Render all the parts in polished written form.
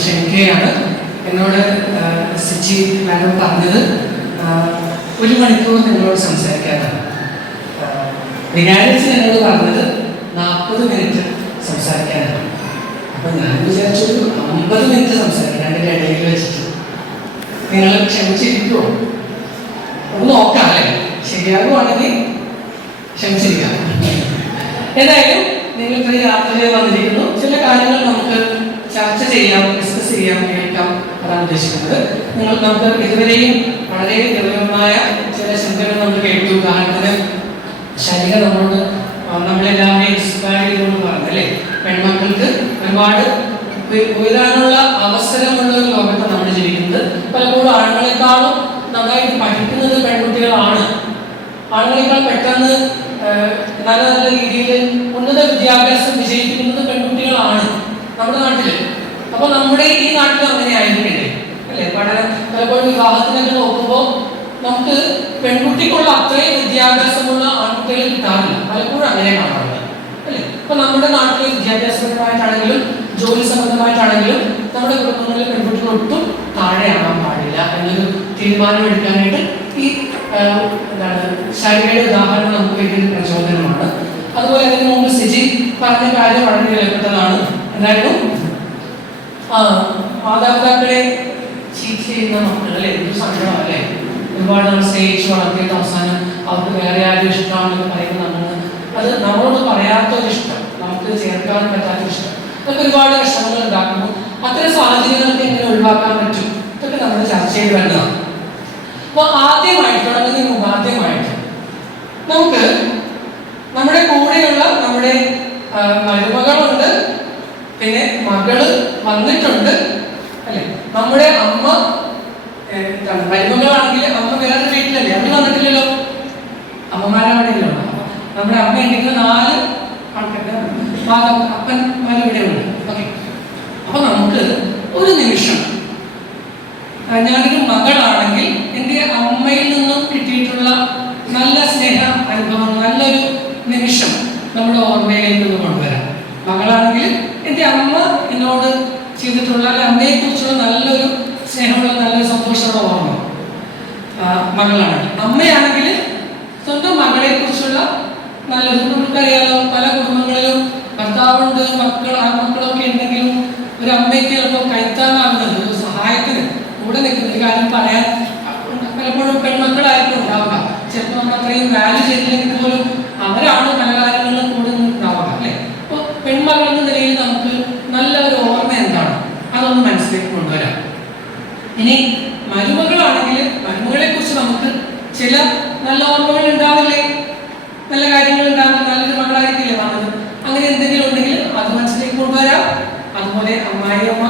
ക്ഷണിക്കുകയാണ്. എന്നോട് സിജി മാഡം പറഞ്ഞത് 1 മണിക്കൂർ നിങ്ങളോട് സംസാരിക്കാനാണ്. വിനായകൻ എന്നോട് പറഞ്ഞത് 40 മിനിറ്റ് സംസാരിക്കാനാണ്. അപ്പം ഞാൻ വിചാരിച്ചൊരു 50 മിനിറ്റ് സംസാരിക്കാൻ എൻ്റെ ഇടയിൽ വെച്ചിട്ട് നിങ്ങൾ ക്ഷമിച്ചിരിക്കുമോ? ഒന്ന് നോക്കാം അല്ലേ? ശരിയാകുവാണെങ്കിൽ ക്ഷമിച്ചിരിക്കാം. ഏതായാലും നിങ്ങൾ ഇത്രയും യാത്രയിൽ വന്നിരിക്കുന്നു. ചില കാര്യങ്ങൾ നമുക്ക് ചർച്ച ചെയ്യാം, ഡിസ്കസ് ചെയ്യാം, കേൾക്കാം. അതാണ് ഉദ്ദേശിക്കുന്നത്. നമുക്ക് ഇതുവരെയും വളരെ ഗൗരവമായ ചില ചിന്തകൾ നമ്മൾ കേട്ടു. ഉദാഹരണത്തിന് ശരിക നമ്മളെല്ലാവരെയും ഇൻസ്പയർ ചെയ്തുകൊണ്ട് പറഞ്ഞു അല്ലേ? പെൺമക്കൾക്ക് ഒരുപാട് ഉയരാനുള്ള അവസരമുള്ള ഒരു ലോകത്ത് നമ്മൾ ജീവിക്കുന്നത്. പലപ്പോഴും ആണുങ്ങളെക്കാളും നന്നായിട്ട് പഠിക്കുന്നത് പെൺകുട്ടികളാണ്. ആണുങ്ങളെക്കാൾ പെട്ടെന്ന് നല്ല നല്ല രീതിയിൽ ഉന്നത വിദ്യാഭ്യാസം വിജയിക്കുന്നത് പെൺകുട്ടികളാണ് നമ്മുടെ നാട്ടിൽ. അപ്പോൾ നമ്മുടെ ഈ നാട്ടിൽ അങ്ങനെ ആയിരിക്കട്ടെ അല്ലേ? പഠനം പലപ്പോഴും വിവാഹത്തിനൊക്കെ നോക്കുമ്പോൾ നമുക്ക് പെൺകുട്ടിക്കുള്ള അത്രയും വിദ്യാഭ്യാസമുള്ള ആൺകുട്ടികൾ കിട്ടാറില്ല. പലപ്പോഴും അങ്ങനെ കാണാറുണ്ട് അല്ലേ? അപ്പൊ നമ്മുടെ നാട്ടിലെ വിദ്യാഭ്യാസപരമായിട്ടാണെങ്കിലും ജോലി സംബന്ധമായിട്ടാണെങ്കിലും നമ്മുടെ കുടുംബങ്ങളിൽ പെൺകുട്ടികൾ ഒട്ടും താഴെയാകാൻ പാടില്ല എന്നൊരു തീരുമാനം എടുക്കാനായിട്ട് ഈ ശൈലിയുടെ ഉദാഹരണം നമുക്ക് വലിയൊരു പ്രചോദനമാണ്. അതുപോലെ അതിന് മുമ്പ് സിജി പറഞ്ഞ കാര്യം വളരെ വിലപ്പെട്ടതാണ്. എന്തായിരുന്നു? മാതാപിതാക്കളെ ചീറ്റ് ചെയ്യുന്ന മക്കൾ അല്ലേ? ഒരു സങ്കടം അല്ലേ? ഒരുപാട് നമ്മൾ സ്നേഹിച്ച് വളർത്തിയിട്ട് അവസാനം അവർക്ക് വേറെ ആരും ഇഷ്ടമാണെന്ന് പറയുന്നത് അത് നമ്മളോട് പറയാത്തൊരിഷ്ടം, നമുക്ക് ചേർക്കാൻ പറ്റാത്തൊരിഷ്ടം, അതൊക്കെ ഒരുപാട് വിഷമങ്ങൾ ഉണ്ടാക്കുന്നു. അത്തരം സാഹചര്യങ്ങൾക്ക് എങ്ങനെ ഒഴിവാക്കാൻ പറ്റും? ഇതൊക്കെ നമ്മൾ ചർച്ച ചെയ്ത് വേണ്ടതാണ്. അപ്പോൾ ആദ്യമായിട്ട് നമുക്ക് നമ്മുടെ കൂടെയുള്ള നമ്മുടെ മരുമകളുണ്ട്, പിന്നെ മകള് വന്നിട്ടുണ്ട് അല്ലെ? നമ്മുടെ അമ്മ മരുമകളാണെങ്കിൽ അമ്മ വേറെ വീട്ടിലല്ലേ, അവർ വന്നിട്ടില്ലല്ലോ, അമ്മമാരവിടെയല്ലോ. നമ്മുടെ അമ്മ ഉണ്ടെങ്കിൽ 4 അപ്പന്മാർ ഇവിടെ ഉണ്ട്. ഓക്കെ, അപ്പൊ നമുക്ക് ഒരു നിമിഷം, ഞാനൊരു മകളാണെങ്കിൽ എൻ്റെ അമ്മയിൽ നിന്നും കിട്ടിയിട്ടുള്ള നല്ല സ്നേഹ അനുഭവം, നല്ലൊരു നിമിഷം നമ്മുടെ ഓർമ്മയിലേക്ക് ഒന്ന് കൊണ്ടുവരാം. മകളാണെങ്കിൽ എൻ്റെ അമ്മ എന്നോട് ചെയ്തിട്ടുള്ള, അല്ലെ അമ്മയെ കുറിച്ചുള്ള നല്ലൊരു സ്നേഹമുള്ള, നല്ലൊരു സന്തോഷമുള്ള ഓർമ്മ മകളാണെങ്കിൽ. അമ്മയാണെങ്കിൽ സ്വന്തം മകളെ കുറിച്ചുള്ള നല്ലൊരു, നമുക്കറിയാലോ പല കുടുംബങ്ങളിലും ഭർത്താവുണ്ട്, ആൺമക്കളൊക്കെ ഉണ്ടെങ്കിലും ഒരു അമ്മയ്ക്ക് ചിലപ്പോൾ കൈത്താങ്ങാകുന്നത്, ഒരു സഹായത്തിന് കൂടെ നിൽക്കുന്ന ഒരു കാര്യം പറയാൻ പലപ്പോഴും പെൺമക്കളായിരിക്കും ഉണ്ടാവുക. ചിലപ്പോൾ നമ്മൾ അത്രയും വാല്യൂ ചെയ്തില്ലെങ്കിൽ പോലും അവരാണ് പല കാര്യങ്ങളിലും കൂടെ ഉണ്ടാവുക അല്ലേ? അപ്പോൾ പെൺമകൾ എന്ന നിലയിൽ നമുക്ക് നല്ലൊരു ഓർമ്മ എന്താണ് അതൊന്ന് മനസ്സിലേക്ക് കൊണ്ടുവരാം. ഇനി മരുമകളാണെങ്കിൽ മരുമകളെ കുറിച്ച് നമുക്ക് ചില നല്ല ഓർമ്മകൾ ഉണ്ടാവില്ലേ? നല്ല കാര്യങ്ങൾ ഉണ്ടാവില്ല, നല്ലൊരു മകളായിരിക്കില്ലേ വന്നത്? അങ്ങനെ എന്തെങ്കിലും ഉണ്ടെങ്കിൽ അത് മനസ്സിലേക്ക് കൊണ്ടുവരാം. അതുപോലെ അമ്മായിയമ്മ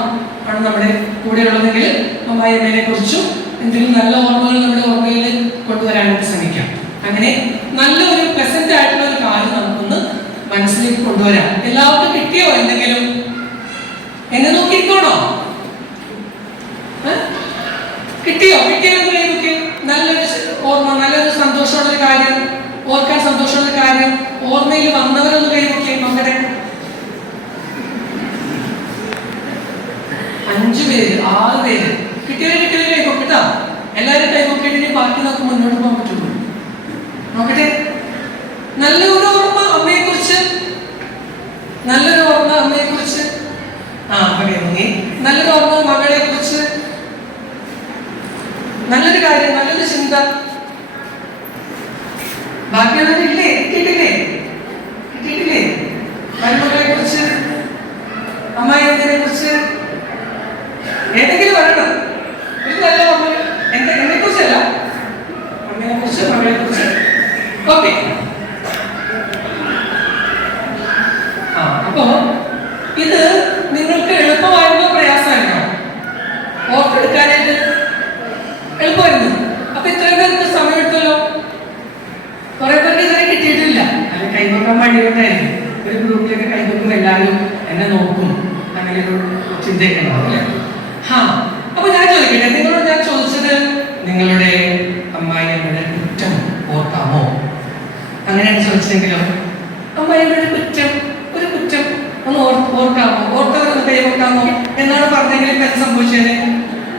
ആണ് നമ്മുടെ കൂടെ ഉള്ളതെങ്കിൽ അമ്മായിയമ്മയെ കുറിച്ചും എന്തെങ്കിലും നല്ല ഓർമ്മകൾ നമ്മുടെ ഓർമ്മയിൽ കൊണ്ടുവരാനായിട്ട് ശ്രമിക്കാം. അങ്ങനെ നല്ലൊരു പ്ലസന്റ് ആയിട്ടുള്ള ഒരു കാര്യം നമുക്കൊന്ന് മനസ്സിലേക്ക് കൊണ്ടുവരാം. എല്ലാവർക്കും കിട്ടിയോ എന്തെങ്കിലും? എന്നെ നോക്കിക്കോണോ? കിട്ടിയോ? കിട്ടിയൊക്കെ നല്ലൊരു ഓർമ്മ, നല്ലൊരു സന്തോഷമുള്ളൊരു കാര്യം, ഓർക്കാൻ സന്തോഷമുള്ള കാര്യം ഓർമ്മയിൽ വന്നവരൊന്ന് കൈവക്കെ നോക്കട്ടെ. 5 പേര് 6 പേര് കിട്ടിയവരെ കൈവക്കെട്ടാ. എല്ലാവരും കൈവക്കേണ്ടി ബാക്കി നമുക്ക് മുന്നോട്ട് പോകാൻ പറ്റുള്ളൂ. നോക്കട്ടെ, നല്ലൊരു ഓർമ്മ അമ്മയെ കുറിച്ച്, നല്ലൊരു ഓർമ്മ അമ്മയെ കുറിച്ച്, നല്ലൊരു ഓർമ്മ മകളെ കുറിച്ച്, നല്ലൊരു കാര്യം, നല്ലൊരു ചിന്ത. ബാക്കിയുള്ളവരില്ലേ? കിട്ടിയിട്ടില്ലേ? മരുമകളെ കുറിച്ച്, അമ്മായിയെ കുറിച്ച് ഏതെങ്കിലും വരണം. ഒരു നല്ല ഓർമ്മ എന്നെ കുറിച്ചല്ല, അമ്മയെ കുറിച്ച്, മകളെ കുറിച്ച്. ഓക്കെ, അപ്പോ ഇത് നിങ്ങൾക്ക് എളുപ്പമായിരുന്നോ പ്രയാസമായിരുന്നോ? ഓർത്തെടുക്കാനായിട്ട് എളുപ്പമായിരുന്നു. അപ്പൊ ഇത്രയും പേർക്ക് സമയം എടുത്തല്ലോ. കുറെ പേർക്ക് ഇതുവരെ കിട്ടിയിട്ടില്ല. അത് കൈവക്കാൻ മടിയുണ്ടായിരുന്നു. ഒരു ഗ്രൂപ്പിലൊക്കെ കൈവക്കും, എല്ലാവരും എന്നെ നോക്കും, അങ്ങനെ ഒരു ചിന്തയൊക്കെ ഉണ്ടാവും അല്ലേ? അപ്പൊ ഞാൻ ചോദിക്കട്ടെ, നിങ്ങളോട് ഞാൻ ചോദിച്ചത് നിങ്ങളുടെ അമ്മായിയമ്മയുടെ കുറ്റം ഓർക്കാമോ? അങ്ങനെയാണ് ചോദിച്ചെങ്കിലോ, അമ്മായിയമ്മയുടെ കുറ്റം, ഒരു കുറ്റം ഒന്ന് ഓർക്കാമോ? ഓർത്തവരൊന്ന് കൈവക്കാമോ? എന്നാണ് പറഞ്ഞെങ്കിൽ എന്ത് സംഭവിച്ചത്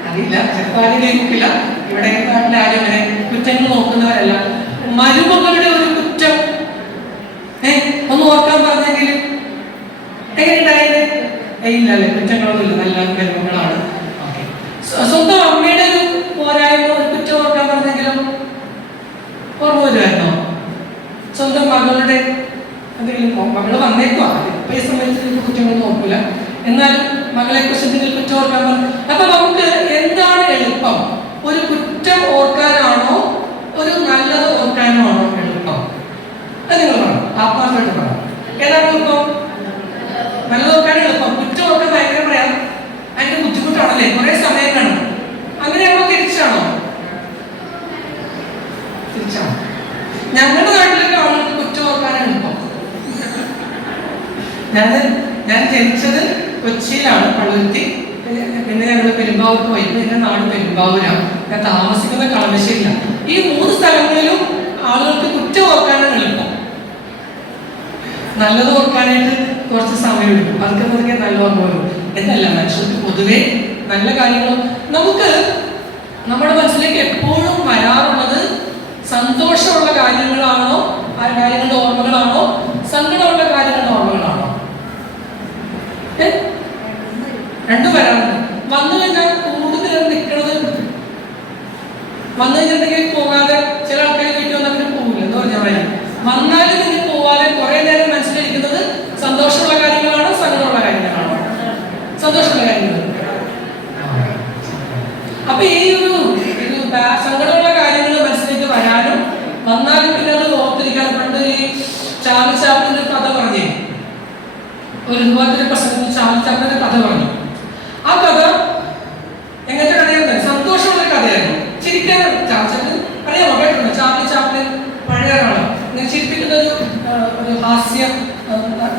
അറിയില്ല, ചിലപ്പോൾ ആരും കേൾക്കില്ല. ഇവിടെ നാട്ടിലെ ആരും അങ്ങനെ കുറ്റങ്ങൾ നോക്കുന്നവരല്ല. മരുമകളുടെ ഒരു കുറ്റം ഒന്ന് ഓർക്കാൻ പറഞ്ഞെങ്കിൽ എങ്ങനെയുണ്ടായത്? ഇല്ലല്ലേ, കുറ്റങ്ങളൊന്നുമില്ല, നല്ല മരുമകളാണ്. സ്വന്തം അമ്മയുടെ ഒരു പോരായ്മ, ഒരു കുറ്റം ഓർക്കാൻ പറഞ്ഞെങ്കിലും ഓർമ്മ വരുമായിരുന്നോ? സ്വന്തം മകളുടെ എന്തെങ്കിലും, മകള് വന്നേക്കുവാ, ഇപ്പൊ ഈ സമയത്ത് കുറ്റങ്ങളൊന്നും നോക്കില്ല, എന്നാലും മകളെ കുറിച്ച് എന്തെങ്കിലും കുറ്റം ഓർക്കാൻ പറഞ്ഞു. അപ്പൊ നമുക്ക് എന്താണ് എളുപ്പം? ഒരു കുറ്റം ഓർക്കാനാണോ ഒരു നല്ലത് ഓർക്കാനോ ആണോ എളുപ്പം? അത് നിങ്ങൾ പറഞ്ഞു, ആത്മാർത്ഥമായിട്ട് പറഞ്ഞു. ഏതാണ് എളുപ്പം? നല്ലത് ഓർക്കാൻ എളുപ്പം. കുറ്റം ഓർക്കാൻ ഭയങ്കര പറയാം, അതിന്റെ ബുദ്ധിമുട്ടാണല്ലേ, കുറെ സമയം കാണും. അങ്ങനെയാണോ തിരിച്ചാണോ? തിരിച്ചാണോ? ഞങ്ങളുടെ നാട്ടിലൊക്കെ ആളുകൾക്ക് കുറ്റം ഓർക്കാനാണ് എളുപ്പം. ഞാൻ ജനിച്ചത് കൊച്ചിയിലാണ്, പള്ളുരുത്തി. പിന്നെ ഞങ്ങൾ പെരുമ്പാവൂർ പോയി. എന്റെ നാട് പെരുമ്പാവൂരാണ്, ഞാൻ താമസിക്കുന്ന കളമശ്ശേരിയിലാണ്. ഈ 3 സ്ഥലങ്ങളിലും ആളുകൾക്ക് കുറ്റം ഓർക്കാനാണ് എളുപ്പം. നല്ലത് ഓർക്കാനായിട്ട് കുറച്ച് സമയമെടുക്കും, പതുക്കെ നല്ല ഓർമ്മ വരും എന്നല്ല. മനുഷ്യർക്ക് പൊതുവെ നല്ല കാര്യങ്ങളും നമുക്ക് നമ്മുടെ മനസ്സിലേക്ക് എപ്പോഴും വരാറുള്ളത് സന്തോഷമുള്ള കാര്യങ്ങളാണോ, ആ കാര്യങ്ങളുടെ ഓർമ്മകളാണോ, സങ്കടമുള്ള കാര്യങ്ങളുടെ ഓർമ്മകളാണോ? രണ്ടും വരാറുണ്ട്. വന്നു കഴിഞ്ഞാൽ കൂടുതൽ നിൽക്കുന്നത്, വന്നു കഴിഞ്ഞിട്ടുണ്ടെങ്കിൽ പോകാതെ ചില ആൾക്കാർ വീട്ടിൽ വന്നവരും പോകില്ല എന്ന് പറഞ്ഞാൽ വരാം. വന്നാലും നിങ്ങൾ പോവാതെ കുറെ നേരം മനസ്സിലിരിക്കുന്നത് സന്തോഷമുള്ള കാര്യങ്ങളാണോ, സങ്കടമുള്ള കാര്യങ്ങളാണോ? സന്തോഷമുള്ള കാര്യങ്ങൾ. അപ്പൊ ഈ ഒരു സങ്കടമുള്ള കാര്യങ്ങൾ മനസ്സിലേക്ക് വരാനും വന്നാലും പിന്നെ അത് ഓർത്തിരിക്കാൻ. പണ്ട് ഈ ചാർലി ചാപ്ലിന്റെ കഥ പറഞ്ഞേ, ഒരു ഇതുപോലത്തെ പ്രസംഗത്തിൽ ചാർലി ചാപ്ലിന്റെ കഥ പറഞ്ഞു. ആ കഥ എങ്ങനത്തെ കഥയായിരുന്നു? സന്തോഷമുള്ള കഥയായിരുന്നു. ചിരിക്കാൻ അറിയാമോ? കേട്ടിട്ടുണ്ടോ? ചാർലി ചാപ്ലിൻ പഴയ ഒരാളാണ്, ഇങ്ങനെ ചിരിപ്പിക്കുന്ന ഒരു ഹാസ്യ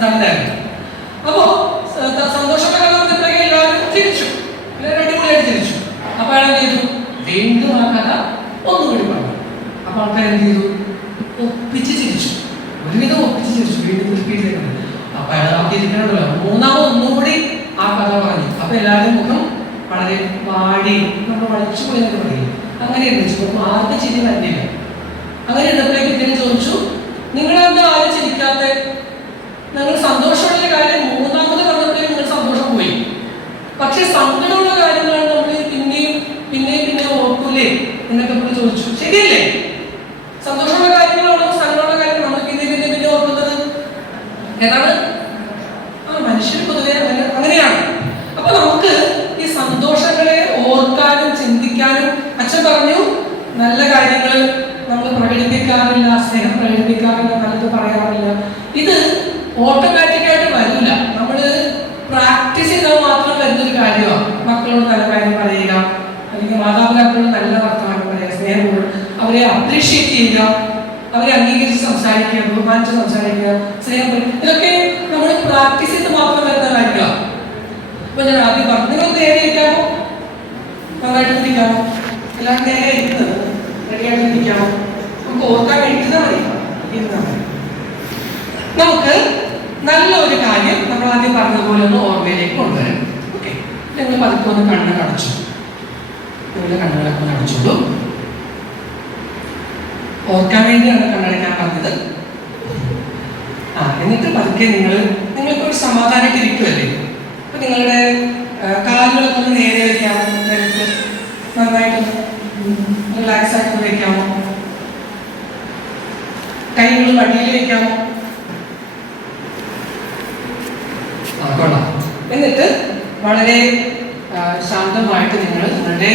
നടനായിരുന്നു. അപ്പോ സന്തോഷമുള്ള കഥ വന്നപ്പോഴേക്കും എല്ലാവരും ചിരിച്ചു, എല്ലാവരും അടിപൊളിയായിട്ട് ചിരിച്ചു. അപ്പൊ അയാൾ എന്ത് ചെയ്തു? വീണ്ടും ആ കഥ ഒന്നുകൂടി പറഞ്ഞു. അപ്പൊ ആൾക്കാർ എന്ത് ചെയ്തു? ഒപ്പിച്ച് ചിരിച്ചു, ഒരുവിധം ഒപ്പിച്ച് ചിരിച്ചു, വീണ്ടും റിപ്പീറ്റ് ചെയ്യുന്നത്. അപ്പൊ അയാൾ ഇരിക്കണമല്ലോ, മൂന്നാമത് ഒന്നുകൂടി ആ കഥ പറഞ്ഞു. അപ്പൊ എല്ലാവരും മുഖം വളരെ വാടി, നമ്മൾ വളിച്ചു പോയി എന്നൊക്കെ പറയും, അങ്ങനെ എഴുതിച്ചു. അപ്പൊ ആർക്കും ചിരി വരുന്നില്ല. അങ്ങനെ ഇടപ്പോഴേക്ക് ഇദ്ദേഹം ചോദിച്ചു, നിങ്ങളെന്താ ആരും ചിരിക്കാത്ത? നിങ്ങൾ സന്തോഷമുള്ള കാര്യം മൂന്നാമത് പറഞ്ഞപ്പോഴേക്കും നിങ്ങൾ സന്തോഷം പോയി, പക്ഷെ സങ്കടമുള്ള കാര്യങ്ങളാണ് നമ്മൾ പിന്നെ ഓർക്കൂലേ എന്നൊക്കെ നമ്മൾ ചോദിച്ചു. ശരിയല്ലേ? സന്തോഷമുള്ള കാര്യങ്ങളാണോ സങ്കടമുള്ള കാര്യങ്ങൾ നമ്മൾ പിന്നെ ഓർക്കുന്നത്? ഏതാണ്? മനുഷ്യർ പൊതുവെ അങ്ങനെയാണ്. അപ്പൊ നമുക്ക് ഈ സന്തോഷങ്ങളെ ഓർക്കാനും ചിന്തിക്കാനും, അച്ഛൻ പറഞ്ഞു നല്ല കാര്യങ്ങൾ നമ്മൾ പ്രകടിപ്പിക്കാറില്ല, സ്നേഹം പ്രകടിപ്പിക്കാറില്ല, നല്ലത് പറയാറില്ല. ഇത് ഓട്ടോമാറ്റിക്കായിട്ട് വരില്ല, നമ്മൾ പ്രാക്ടീസ് ചെയ്താൽ മാത്രം വരുന്നൊരു കാര്യമാണ്. മക്കളോട് നല്ല കാര്യം പറയുക, അല്ലെങ്കിൽ മാതാപിതാക്കളോട് നല്ല വർത്തമാനം പറയുക, സ്നേഹം, അവരെ അപ്രീഷിയേറ്റ് ചെയ്യുക, അവരെ അംഗീകരിച്ച് സംസാരിക്കുക, ബഹുമാനിച്ച് സംസാരിക്കുക, സ്നേഹം, ഇതൊക്കെ നമ്മൾ പ്രാക്ടീസ് ചെയ്ത് മാത്രം വരുന്ന കാര്യമാണ്. അപ്പൊ ഞാൻ ആദ്യം പറഞ്ഞു, നിങ്ങൾ നേരെ ഇരിക്കാമോ? നന്നായിട്ട് ഇരിക്കാമോ? എല്ലാവരും നേരെ ഇരിക്കുന്നത് റെഡിയായിട്ട് ഇരിക്കാമോ? നമുക്ക് ഓർക്കാൻ എഴുതുന്ന മതി, ഇരുന്നാൽ മതി. നമുക്ക് നല്ല ഒരു കാര്യം നമ്മൾ ആദ്യം പറഞ്ഞതുപോലെ ഒന്ന് ഓർമ്മയിലേക്ക് കൊണ്ടുവരാം. ഓക്കെ, നിങ്ങൾ പതുക്കെ ഒന്ന് കണ്ണ് അടച്ചു, നിങ്ങളുടെ കണ്ണുകളൊക്കെ ഒന്ന് അടച്ചോളൂ. ഓർക്കാൻ വേണ്ടിയാണ് കണ്ണടയ്ക്കാൻ പറഞ്ഞത്. എന്നിട്ട് പതുക്കെ നിങ്ങൾക്ക് ഒരു സമാധാനമായിട്ട് ഇരിക്കുമല്ലേ? അപ്പൊ നിങ്ങളുടെ കാലുകളൊക്കെ ഒന്ന് നേരെ വയ്ക്കാമോ? നിലത്ത് നന്നായിട്ടൊന്ന് റിലാക്സ് ആയിട്ട് വയ്ക്കാമോ? കൈകൾ വടിയിൽ വയ്ക്കാമോ? കൊള്ളാം. എന്നിട്ട് വളരെ ശാന്തമായിട്ട് നിങ്ങളുടെ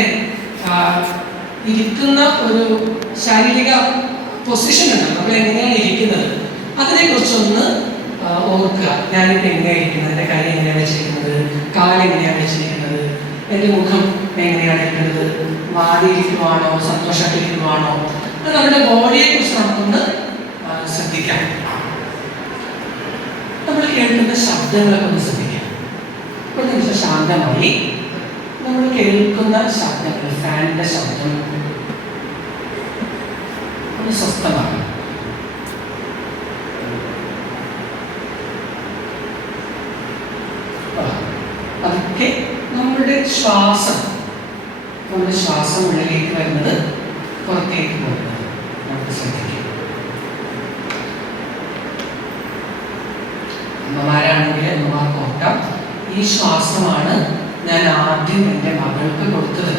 ഇരിക്കുന്ന ഒരു ശാരീരിക പൊസിഷൻ ഉണ്ട്, നമ്മൾ എങ്ങനെയാണ് ഇരിക്കുന്നത് അതിനെക്കുറിച്ചൊന്ന് ഓർക്കുക. ഞാനിപ്പോൾ എങ്ങനെയാണ് ഇരിക്കുന്നത്, എൻ്റെ കൈ എങ്ങനെയാണ് വെച്ചിരിക്കുന്നത്, കാലെങ്ങനെയാണ് വെച്ചിരിക്കുന്നത്, എൻ്റെ മുഖം എങ്ങനെയാണ് ഇരിക്കുന്നത്, വാടിയിരിക്കുവാണോ സന്തോഷമായിട്ടിരിക്കുവാണോ, അത് നമ്മുടെ ബോഡിയെ കുറിച്ച് നമുക്കൊന്ന് ശ്രദ്ധിക്കാം. നമ്മൾ കേൾക്കുന്ന ശബ്ദങ്ങളൊക്കെ ഒന്ന് ശ്രദ്ധിക്കാം. ഒരു നിമിഷം ശാന്തമായി നമ്മൾ കേൾക്കുന്ന ശബ്ദങ്ങൾ, ഫാനിന്റെ ശബ്ദം ഒന്ന് സ്വസ്ഥമാണ്. അതൊക്കെ ശ്വാസം, നമ്മുടെ ശ്വാസം ഉള്ളിലേക്ക് വരുന്നത്, പുറത്തേക്ക് പോകുന്നത് നമുക്ക് ശ്രദ്ധിക്കാം. അമ്മമാരാണെങ്കിൽ അമ്മമാർക്ക് ഓർക്കാം, ഈ ശ്വാസമാണ് ഞാൻ ആദ്യം എൻ്റെ മകൾക്ക് കൊടുത്തത്.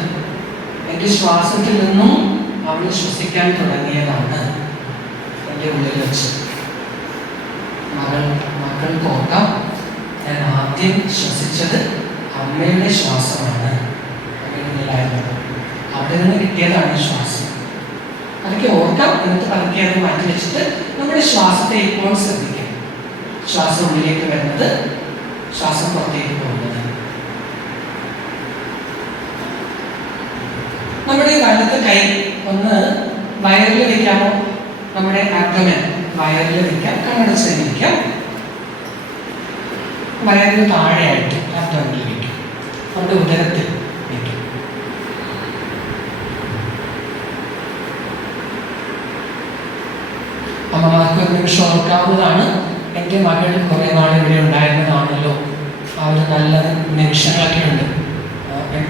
എൻ്റെ ശ്വാസത്തിൽ നിന്നും അവൾ ശ്വസിക്കാൻ തുടങ്ങിയതാണ് എൻ്റെ ഉള്ളിൽ വെച്ച്. മക്കൾക്ക് ഓർക്കാം, ഞാൻ ആദ്യം ശ്വസിച്ചത് അമ്മയുടെ ശ്വാസമാണ്. അവിടെ നിന്ന് കിട്ടിയതാണ് ശ്വാസം. അതൊക്കെ ഓർക്കാം. എന്നിട്ട് പതുക്കെ അത് മാറ്റി വെച്ചിട്ട് നമ്മുടെ ശ്വാസത്തെ ഇപ്പോൾ ശ്രദ്ധിക്കാം. ശ്വാസം ഉള്ളിലേക്ക് വരുന്നത്, ശ്വാസം പുറത്തേക്ക് പോകുന്നത്. നമ്മുടെ വലത്തെ കൈ ഒന്ന് വയറിൽ വെക്കാമോ? നമ്മുടെ ആബ്ഡോമൻ വയറിൽ വെക്കാം. കണ്ണടച്ച് വെക്കാം. വയറിന് താഴെയായിട്ട് ആബ്ഡോമനിൽ വെക്കാം. നമ്മുടെ ഉദരത്തിൽ വെക്കാം. അമ്മമാർക്ക് ഒരു നിമിഷം ഓർക്കാവുന്നതാണ്, എൻ്റെ മകൾ കുറേ നാൾ ഇവിടെ ഉണ്ടായിരുന്നതാണല്ലോ. ആ ഒരു നല്ല നിമിഷങ്ങളൊക്കെ ഉണ്ട്.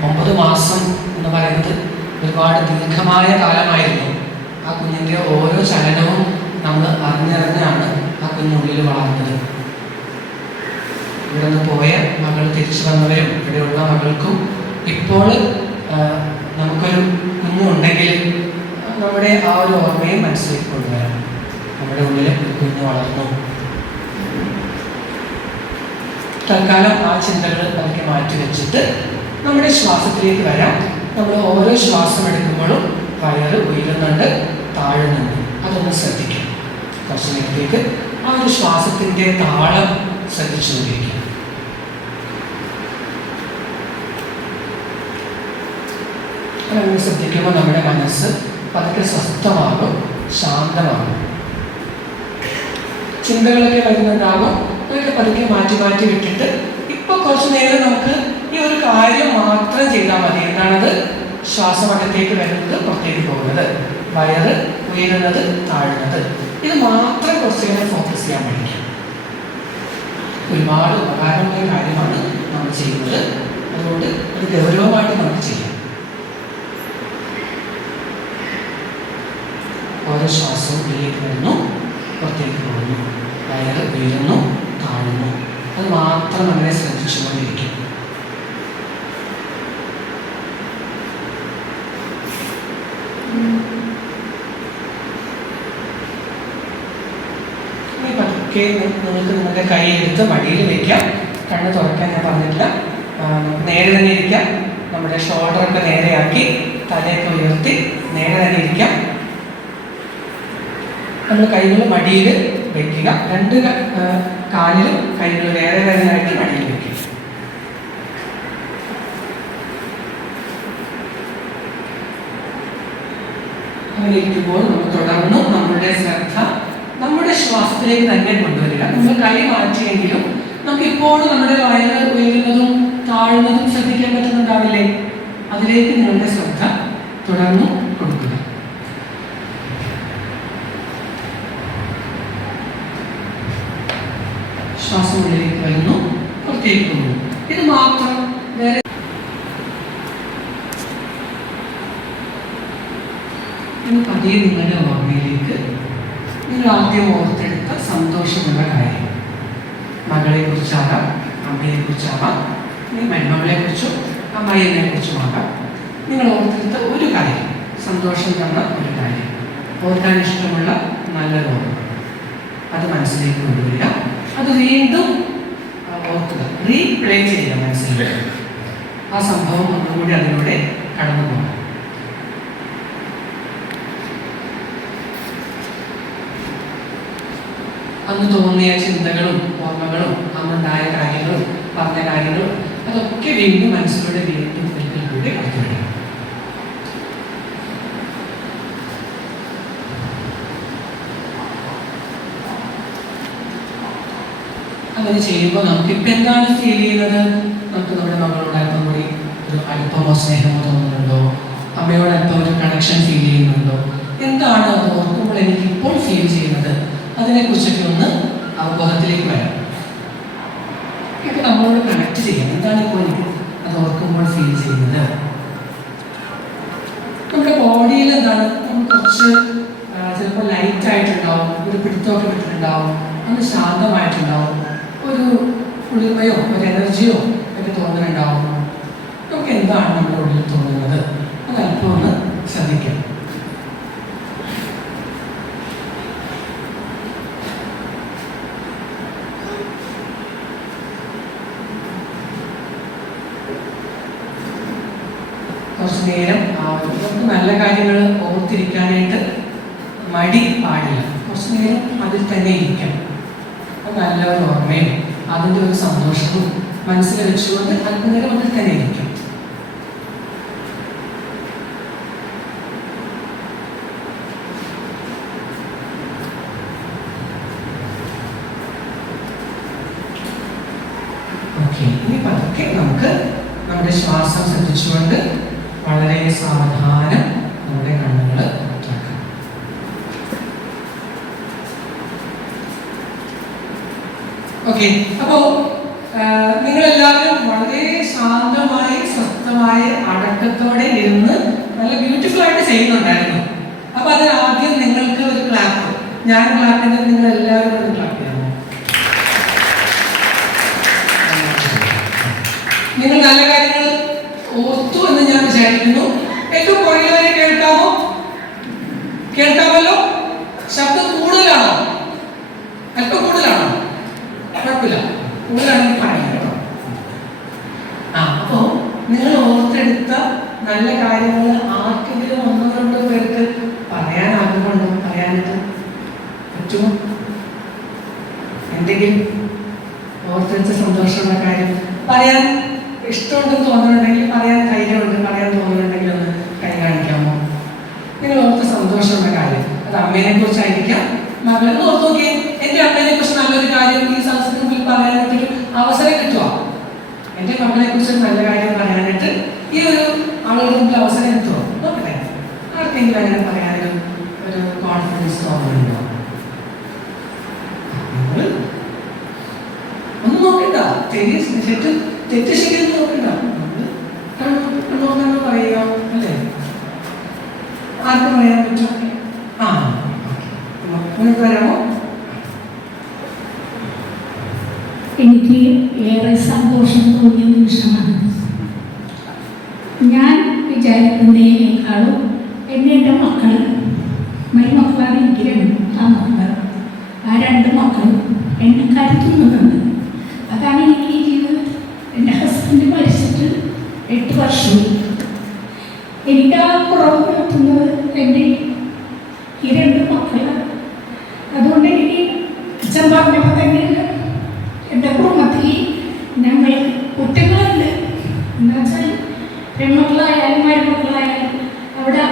9 മാസം എന്ന് പറയുന്നത് ഒരുപാട് ദീർഘമായ കാലമായിരുന്നു. ആ കുഞ്ഞിൻ്റെ ഓരോ ചലനവും നമ്മൾ അറിഞ്ഞറിഞ്ഞാണ് ആ കുഞ്ഞുള്ളിൽ വളർന്നത്. ഇവിടെ നിന്ന് പോയ മകൾ തിരിച്ചു വന്നവരും ഇവിടെയുള്ള മകൾക്കും ഇപ്പോൾ നമുക്കൊരു കുഞ്ഞുണ്ടെങ്കിൽ നമ്മുടെ ആ ഒരു ഓർമ്മയെ മനസ്സിലേക്ക് കൊണ്ടുവരാം. നമ്മുടെ ഉള്ളിൽ ഒരു കുഞ്ഞ് വളർന്നു. തൽക്കാലം ആ ചിന്തകൾ നമുക്ക് മാറ്റി വെച്ചിട്ട് നമ്മുടെ ശ്വാസത്തിലേക്ക് വരാം. നമ്മൾ ഓരോ ശ്വാസം എടുക്കുമ്പോഴും വയറ് ഉയരുന്നുണ്ട്, താഴുന്നുണ്ട്. അതൊന്ന് ശ്രദ്ധിക്കാം. കുറച്ച് നേരത്തേക്ക് ആ ഒരു ശ്വാസത്തിൻ്റെ താളം ശ്രദ്ധിച്ചുകൊണ്ടിരിക്കുക. അങ്ങനെ ശ്രദ്ധിക്കുമ്പോൾ നമ്മുടെ മനസ്സ് പതുക്കെ സ്വസ്ഥമാകും, ശാന്തമാകും. ചിന്തകളൊക്കെ വരുന്നുണ്ടാകും. അതൊക്കെ പതുക്കെ മാറ്റി മാറ്റി വിട്ടിട്ട് ഇപ്പോൾ കുറച്ച് നേരം നമുക്ക് ഈ ഒരു കാര്യം മാത്രം ചെയ്താൽ മതി. എന്താണത്? ശ്വാസം അകത്തേക്ക് വരുന്നത്, പുറത്തേക്ക് പോകുന്നത്, വയറ് ഉയരുന്നത്, താഴുന്നത്. ഇത് മാത്രം കുറച്ച് നേരം ഫോക്കസ് ചെയ്യാൻ പഠിക്കാം. ഒരുപാട് ഉപകാരമായ കാര്യമാണ് നമ്മൾ ചെയ്യുന്നത്. അതുകൊണ്ട് അത് ഗൗരവമായിട്ട് നമുക്ക് ചെയ്യാം. ഓരോ ശ്വാസവും ഉള്ളിലേക്ക് വരുന്നു, പുറത്തേക്ക് പോകുന്നു, വയറ് ഉയരുന്നു, താഴുന്നു. അത് മാത്രം അങ്ങനെ ശ്രദ്ധിച്ചുകൊണ്ടിരിക്കും. ഇനി പതുക്കെ നിങ്ങൾക്ക് നിങ്ങളുടെ കൈ എടുത്ത് മടിയിൽ വയ്ക്കാം. കണ്ണ് തുറക്കാൻ ഞാൻ പറഞ്ഞിട്ടില്ല. നേരെ തന്നെ ഇരിക്കാം. നമ്മുടെ ഷോൾഡറൊക്കെ നേരെയാക്കി തലയൊക്കെ ഉയർത്തി നേരെ തന്നെ ഇരിക്കാം. നമ്മൾ കൈകൾ മടിയിൽ വയ്ക്കുക. 2 കാലിലും കൈകൾ വേറെ വേറെയായിട്ട് മടിയിൽ വയ്ക്കുക. അങ്ങനെ ഇരിക്കുമ്പോൾ നമ്മൾ തുടർന്ന് നമ്മുടെ ശ്രദ്ധ നമ്മുടെ ശ്വാസത്തിലേക്ക് തന്നെ കൊണ്ടുവരിക. നമ്മൾ കൈ മാറ്റിയെങ്കിലും നമുക്ക് ഇപ്പോഴും നമ്മുടെ വയറ് ഉയരുന്നതും താഴുന്നതും ശ്രദ്ധിക്കാൻ പറ്റുന്നുണ്ടാവില്ലേ? അതിലേക്ക് നിങ്ങളുടെ ശ്രദ്ധ തുടർന്ന് കൊടുക്കുക. ശ്വാസം ഉള്ളിലേക്ക് വരുന്നു, പുറത്തേക്ക് പോകുന്നു. ഇത് മാത്രം. വേറെ പതിയെ നിങ്ങളുടെ ഓർമ്മയിലേക്ക് നിങ്ങൾ ആദ്യം ഓർത്തെടുത്ത സന്തോഷമുള്ള കാര്യം, മകളെ കുറിച്ചാകാം, അമ്മയെ കുറിച്ചാകാം, മരുമകളെ കുറിച്ചോ അമ്മയെ കുറിച്ചുമാകാം. നിങ്ങൾ ഓർത്തെടുത്ത ഒരു കാര്യം, സന്തോഷം തന്ന ഒരു കാര്യം, ഓർക്കാൻ ഇഷ്ടമുള്ള നല്ലൊരു ഓർമ്മ, അത് മനസ്സിലേക്ക് കൊണ്ടുവരിക. അത് വീണ്ടും ഓർക്കുക, റീപ്ലേ ചെയ്യുക മനസ്സിലേക്ക്. ആ സംഭവം ഒന്നുകൂടി അതിലൂടെ കടന്നു പോകണം. അന്ന് തോന്നിയ ചിന്തകളും ഓർമ്മകളും അന്നുണ്ടായ കാര്യങ്ങളും പറഞ്ഞ കാര്യങ്ങളും അതൊക്കെ വീണ്ടും മനസ്സിലൂടെ വീണ്ടും ഒരിക്കൽ കൂടി കടത്തിവിടുക. അങ്ങനെ ചെയ്യുമ്പോൾ നമുക്ക് ഇപ്പം എന്താണ് ഫീൽ ചെയ്യുന്നത്? നമുക്ക് നമ്മുടെ മകളോട് അല്പം കൂടി ഒരു അടുപ്പമോ സ്നേഹമോ തോന്നുന്നുണ്ടോ? അമ്മയോട് അല്പം ഒരു കണക്ഷൻ ഫീൽ ചെയ്യുന്നുണ്ടോ? എന്താണ് അത് ഓർക്കുമ്പോൾ എനിക്ക് ഇപ്പോൾ ഫീൽ ചെയ്യുന്നത്? അതിനെക്കുറിച്ചൊക്കെ ഒന്ന് അവബോധത്തിലേക്ക് വരാം. ഇപ്പം നമ്മളോട് കണക്ട് ചെയ്യാം. എന്താണ് ഇപ്പോൾ എനിക്ക് അത് ഓർക്കുമ്പോൾ നടക്കുമ്പോൾ ഫീൽ ചെയ്യുന്നത്? നമ്മുടെ ബോഡിയിൽ എന്താണ്, നമ്മൾ കുറച്ച് ചിലപ്പോൾ ലൈറ്റ് ആയിട്ടുണ്ടാവും, ഒരു പിടുത്തമൊക്കെ വിട്ടിട്ടുണ്ടാവും, ഒന്ന് ശാന്തമായിട്ടുണ്ടാവും, ഒരു കുളിർമയോ ഒരു എനർജിയോ ഒക്കെ തോന്നുന്നുണ്ടാവും. നമുക്ക് എന്താണ് നമ്മുടെ ഉള്ളിൽ തോന്നുന്നത്? അത് അല്പം ഒന്ന് ശ്രദ്ധിക്കാം. കുറച്ച് നേരം നമുക്ക് നല്ല കാര്യങ്ങൾ ഓർത്തിരിക്കാനായിട്ട് മടി പാടില്ല. കുറച്ച് നേരം അതിൽ തന്നെ ഇരിക്കാം. നല്ലൊരു ഓർമ്മയും അതിൻ്റെ ഒരു സന്തോഷവും മനസ്സിൽ വെച്ചുകൊണ്ട് അല്പനേരം അതിൽ തന്നെ ഇരിക്കാം. ഓക്കെ, ഇനി പതുക്കെ നമുക്ക് നമ്മുടെ ശ്വാസം ശ്രദ്ധിച്ചുകൊണ്ട് വളരെ സാവധാനം നമ്മുടെ കണ്ണുകൾ തുറക്കാം. ഓക്കെ, അപ്പോൾ നിങ്ങളെല്ലാവരും വളരെ ശാന്തമായി സ്വസ്ഥമായി അടക്കത്തോടെ ഇരുന്ന് നല്ല ബ്യൂട്ടിഫുൾ ആയിട്ട് ചെയ്യുന്നുണ്ടായിരുന്നു. അപ്പൊ അതിന് ആദ്യം നിങ്ങൾക്ക് ഒരു ക്ലാപ്പ്, ഞാൻ ക്ലാപ്പ് ചെയ്തിട്ട് നിങ്ങൾ എല്ലാവരും ഒന്ന് ക്ലാപ്പ് ചെയ്യാമോ? നിങ്ങൾ നല്ല കാര്യങ്ങൾ ഓർത്തു എന്ന് ഞാൻ വിചാരിക്കുന്നു. ഏറ്റവും പുറകിലവരെ കേൾക്കാമോ? കേൾക്കാമല്ലോ? ശബ്ദം കൂടുതലാണോ? അല്പം കൂടുതലാണോ? കുഴപ്പമില്ല, കൂടുതലാണെങ്കിൽ പറയാം കേട്ടോ. അപ്പോ നിങ്ങൾ ഓർത്തെടുത്ത നല്ല കാര്യങ്ങൾ ആർക്കെങ്കിലും ഒന്നോ രണ്ടോ പേർക്ക് പറയാൻ ആഗ്രഹമുണ്ടോ? പറയാനായിട്ട് പറ്റുമോ? എന്തെങ്കിലും ഓർത്തെടുത്ത സന്തോഷമുള്ള കാര്യം പറയാൻ ഇഷ്ടമുണ്ടെന്ന് തോന്നുന്നുണ്ടെങ്കിൽ, പറയാൻ ധൈര്യമുണ്ട്, പറയാൻ തോന്നുന്നുണ്ടെങ്കിൽ ഒന്ന് കൈ കാണിക്കാമോ? നിങ്ങൾ ഓർത്ത സന്തോഷമുള്ള കാര്യം. അത് അമ്മേനെ കുറിച്ചായിരിക്കാം, മകളെ ഓർത്ത് നോക്കിയേ. എൻ്റെ അമ്മേനെ കുറിച്ച് നല്ലൊരു കാര്യം ഈ സംസ്കൃതത്തിൽ പറയാനായിട്ടൊരു അവസരം കിട്ടുക. എൻ്റെ മകളെ കുറിച്ച് നല്ല കാര്യം പറയാനായിട്ട് ഈ ഒരു ആളുകളുടെ മുമ്പിൽ അവസരം കിട്ടുമോ? നോക്കട്ടെ, ആർക്കെങ്കിലും അങ്ങനെ പറയാനൊരു ഒരു കോൺഫിഡൻസ് തോന്നുന്നുണ്ടോ? ഒന്നും നോക്കണ്ട, തെറ്റ് ശരിയെന്ന് നോക്കണ്ട, നമ്മൾ പറയുക അല്ലേ? ആർക്കും പറയാൻ പറ്റും? നിങ്ങൾക്ക് വരാമോ? എനിക്ക് ഏറെ സന്തോഷം തോന്നിയ നിമിഷമാണ്. ഞാൻ വിചാരിക്കുന്നതിനേക്കാളും എൻ്റെ മക്കൾ, മരുമക്കളാണ് എനിക്ക് മക്കൾ, ആ രണ്ട് മക്കളും എന്നെ കരുതുന്നുണ്ട്. അതാണ് എനിക്ക് ഈ ജീവിതത്തിൽ. എൻ്റെ ഹസ്ബൻഡ് മരിച്ചിട്ട് 8 വർഷവും. എനിക്ക് ആ കുറവ് നിർത്തുന്നത് എൻ്റെ ഈ രണ്ട് മക്കളാണ്. അതുകൊണ്ട് എനിക്ക് അച്ഛൻ പറഞ്ഞപ്പോൾ തന്നെയുണ്ട്, എൻ്റെ കുടുംബത്തിൽ ഞങ്ങൾ കുറ്റങ്ങളുണ്ട്. എന്താ വെച്ചാൽ പെൺമക്കളായാലും മരുമക്കളായാലും അവിടെ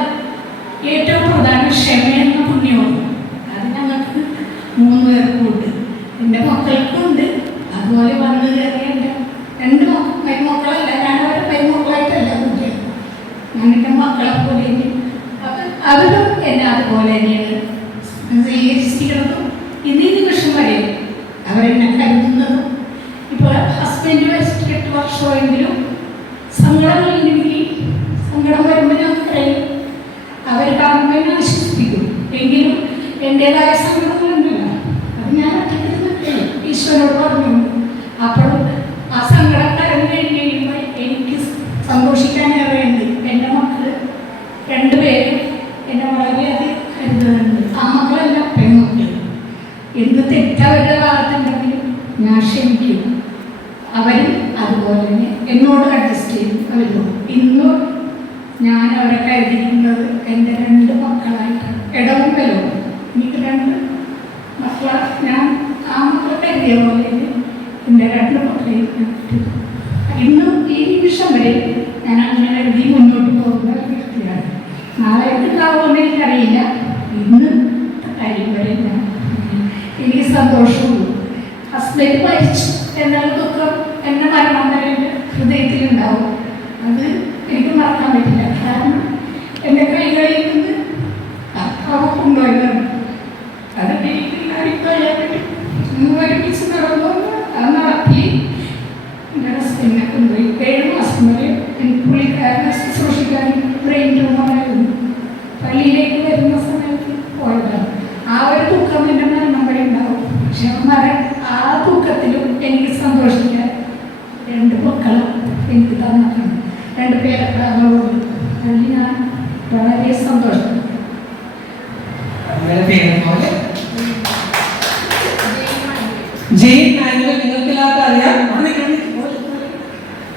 ഏറ്റവും പ്രധാന ക്ഷമയെന്ന പുണ്യമാണ്. അത് ഞങ്ങൾക്ക് 3 പേർക്കും ഉണ്ട്, എൻ്റെ മക്കൾക്കും ഉണ്ട്. അതുപോലെ വന്നു കയറിയ എൻ്റെ 2 മരുമക്കളല്ല, ഞാനവരെ മരുമക്കളായിട്ടല്ല കുട്ടികൾ, ഞാൻ എൻ്റെ മക്കളെ പോലെ അവരും എന്നെ അതുപോലെ തന്നെയാണ് സ്വീകരിച്ചിരിക്കുന്നതും. ഇന്നീ നിമിഷം വരെ അവരെന്നെ കരുതുന്നതും. ഇപ്പോൾ ഹസ്ബൻഡ് മരിച്ചിട്ട് 8 വർഷമെങ്കിലും സങ്കടങ്ങളില്ലെങ്കിൽ സങ്കടം വരുമ്പോൾ ഞാൻ പറയും, അവർ കാണുമ്പോൾ എന്നെ വിശ്വസിപ്പിക്കും. എങ്കിലും എൻ്റെതായ സങ്കടങ്ങളുണ്ടല്ലോ, അത് ഞാൻ ഒറ്റയ്ക്ക് ഈശ്വരനോട് പറഞ്ഞു. അപ്പോൾ ആ സങ്കടം കരഞ്ഞു കഴിഞ്ഞ് കഴിയുമ്പോൾ എനിക്ക് സന്തോഷിക്കാനേറെയുണ്ട്. എൻ്റെ മക്കൾ 2 പേരും എന്നെ വളരെയധികം കരുതുന്നുണ്ട്. ആ മക്കളെല്ലാം പെൺമക്കൾ. എന്ത് തെറ്റവരുടെ ഭാഗത്തുണ്ടെങ്കിലും ഞാൻ ക്ഷമിക്കും. അവരും അതുപോലെ തന്നെ എന്നോട് അഡ്ജസ്റ്റ് ചെയ്യും. അവരും ഇന്നും ഞാൻ അവരെ കരുതിയിരിക്കുന്നത് എൻ്റെ 2 മക്കളായിട്ടാണ്. ഇടവും വലവും എനിക്ക് 2 മക്കളാണ്. ഞാൻ ആ മക്കളെ കരുതിയ പോലെ എൻ്റെ 2 മക്കളെയും ഇന്നും ഈ നിമിഷം വരെ ഞാൻ അങ്ങനെ കരുതി മുന്നോട്ട് പോകുന്ന ഒരു വ്യക്തിയാണ്. നാളെ ഉണ്ടാവുമെന്ന് എനിക്കറിയില്ല. ഇന്ന് കാര്യം വരെ ഞാൻ എനിക്ക് സന്തോഷമുള്ളൂ. ഹസ്ബൻഡ് മരിച്ചു എന്നുള്ള ദുഃഖം എൻ്റെ മരണം വരെ എൻ്റെ ഹൃദയത്തിലുണ്ടാവും. അത് എനിക്ക് മറക്കാൻ പറ്റില്ല. കാരണം എൻ്റെ കൈകളിൽ നിന്ന് ഭർത്താവ് കൊണ്ടുപോയതാണ്. അതൊക്കെ എനിക്ക് എല്ലാവർക്കും അറിയാൻ പറ്റും. ഒരുമിച്ച് നടന്നു. അത് നടത്തി എൻ്റെ ഹസ്ബൻഡിനെ കൊണ്ടുപോയി 7 മാസം വരെ ബ്രെയിൻ ട്യൂമറായിരുന്നു. പള്ളിയിലേക്ക് വരുന്ന സമയത്ത് പോയതാണ്. ആ ഒരു ദുഃഖം എൻ്റെ മരണം വരെ ഉണ്ടാവും. പക്ഷെ ആ ദുഃഖത്തിലും എനിക്ക് സന്തോഷിക്കാൻ 2 മക്കളും എനിക്ക് തന്നിട്ടുണ്ട്. 2 പേരൊക്കെ അതിൽ ഞാൻ വളരെ സന്തോഷം. ജെയിൻ മാനുവൽ നിങ്ങൾക്ക് എല്ലാവർക്കും അറിയാം.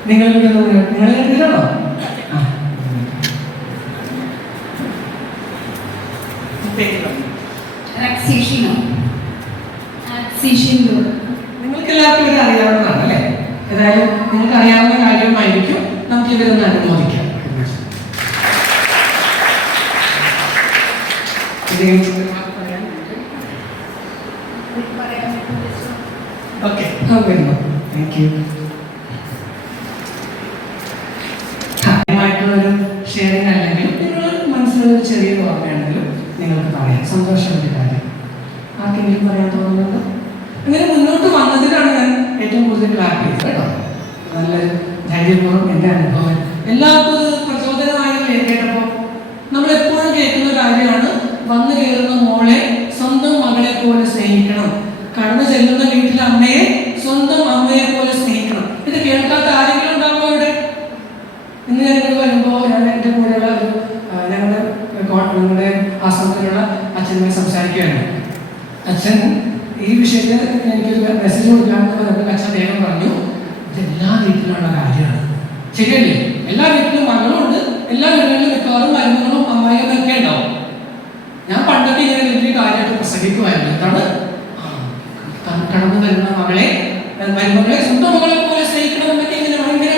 നിങ്ങൾ കണ്ടിട്ടാണോ? നിങ്ങൾക്ക് എല്ലാവർക്കും ഇത് അറിയാവുന്നതാണ് അല്ലേ? ഏതായാലും നിങ്ങൾക്ക് അറിയാവുന്ന കാര്യമായിരിക്കും. നമുക്ക് ഇവരൊന്ന് അനുമോദിക്കാം. Okay, thank you. കാര്യമായിട്ടുള്ളൊരു ഷെയറിങ് അല്ലെങ്കിൽ നിങ്ങൾ മനസ്സിലൊരു ചെറിയൊരു ഓർമ്മയാണെങ്കിലും നിങ്ങൾക്ക് പറയാം. സന്തോഷമുള്ള കാര്യം ആർക്കെങ്കിലും പറയാൻ തോന്നുന്നുണ്ടോ? അങ്ങനെ മുന്നോട്ട് വന്നതിനാണ് ഞാൻ ഏറ്റവും കൂടുതൽ ക്ലാപ്പ് ചെയ്തത് കേട്ടോ. നല്ലൊരു ധൈര്യപൂർവ്വം എൻ്റെ അനുഭവം എല്ലാവർക്കും പ്രചോദനമായി കേട്ടപ്പോൾ നമ്മളെപ്പോഴും കേൾക്കുന്ന കാര്യമാണ്, വന്നു കയറുന്ന മോളെ സ്വന്തം മകളെ പോലെ സ്നേഹിക്കണം, കടന്നു ചെല്ലുന്ന വീട്ടിലെ അമ്മയെ സ്വന്തം അമ്മയെ പോലെ സ്നേഹിക്കണം. ഇത് കേൾക്കാത്ത ആരെങ്കിലും ഉണ്ടാകുമോ ഇവിടെ? ഇന്ന് ഞങ്ങൾ വരുമ്പോൾ ഞാൻ എൻ്റെ കൂടെയുള്ള ഒരു ഞങ്ങളുടെ ആശ്രമത്തിലുള്ള അച്ഛനുമായി സംസാരിക്കുകയാണ്. അച്ഛൻ ഈ വിഷയത്തിൽ എനിക്കൊരു മെസ്സേജ് കൊടുക്കാമെന്ന് പറഞ്ഞപ്പോൾ അച്ഛൻ വേഗം പറഞ്ഞു, ഇതെല്ലാ വീട്ടിലുള്ള കാര്യമാണ്. ശരിയല്ലേ? എല്ലാ വീട്ടിലും മകളുണ്ട്, എല്ലാ വീടുകളിലും മിക്കവാറും മരുമകളും അമ്മായിയൊക്കെ ഉണ്ടാവും. ഞാൻ പണ്ടൊക്കെ ഇങ്ങനെ വലിയ കാര്യമായിട്ട് പ്രസംഗിക്കുമായിരുന്നു. എന്താണ്? കടന്നു വരുന്ന മരുമകളെ സ്വന്തം മകളെ പോലെ സ്നേഹിക്കണമെന്നൊക്കെ ഇങ്ങനെ ഭയങ്കര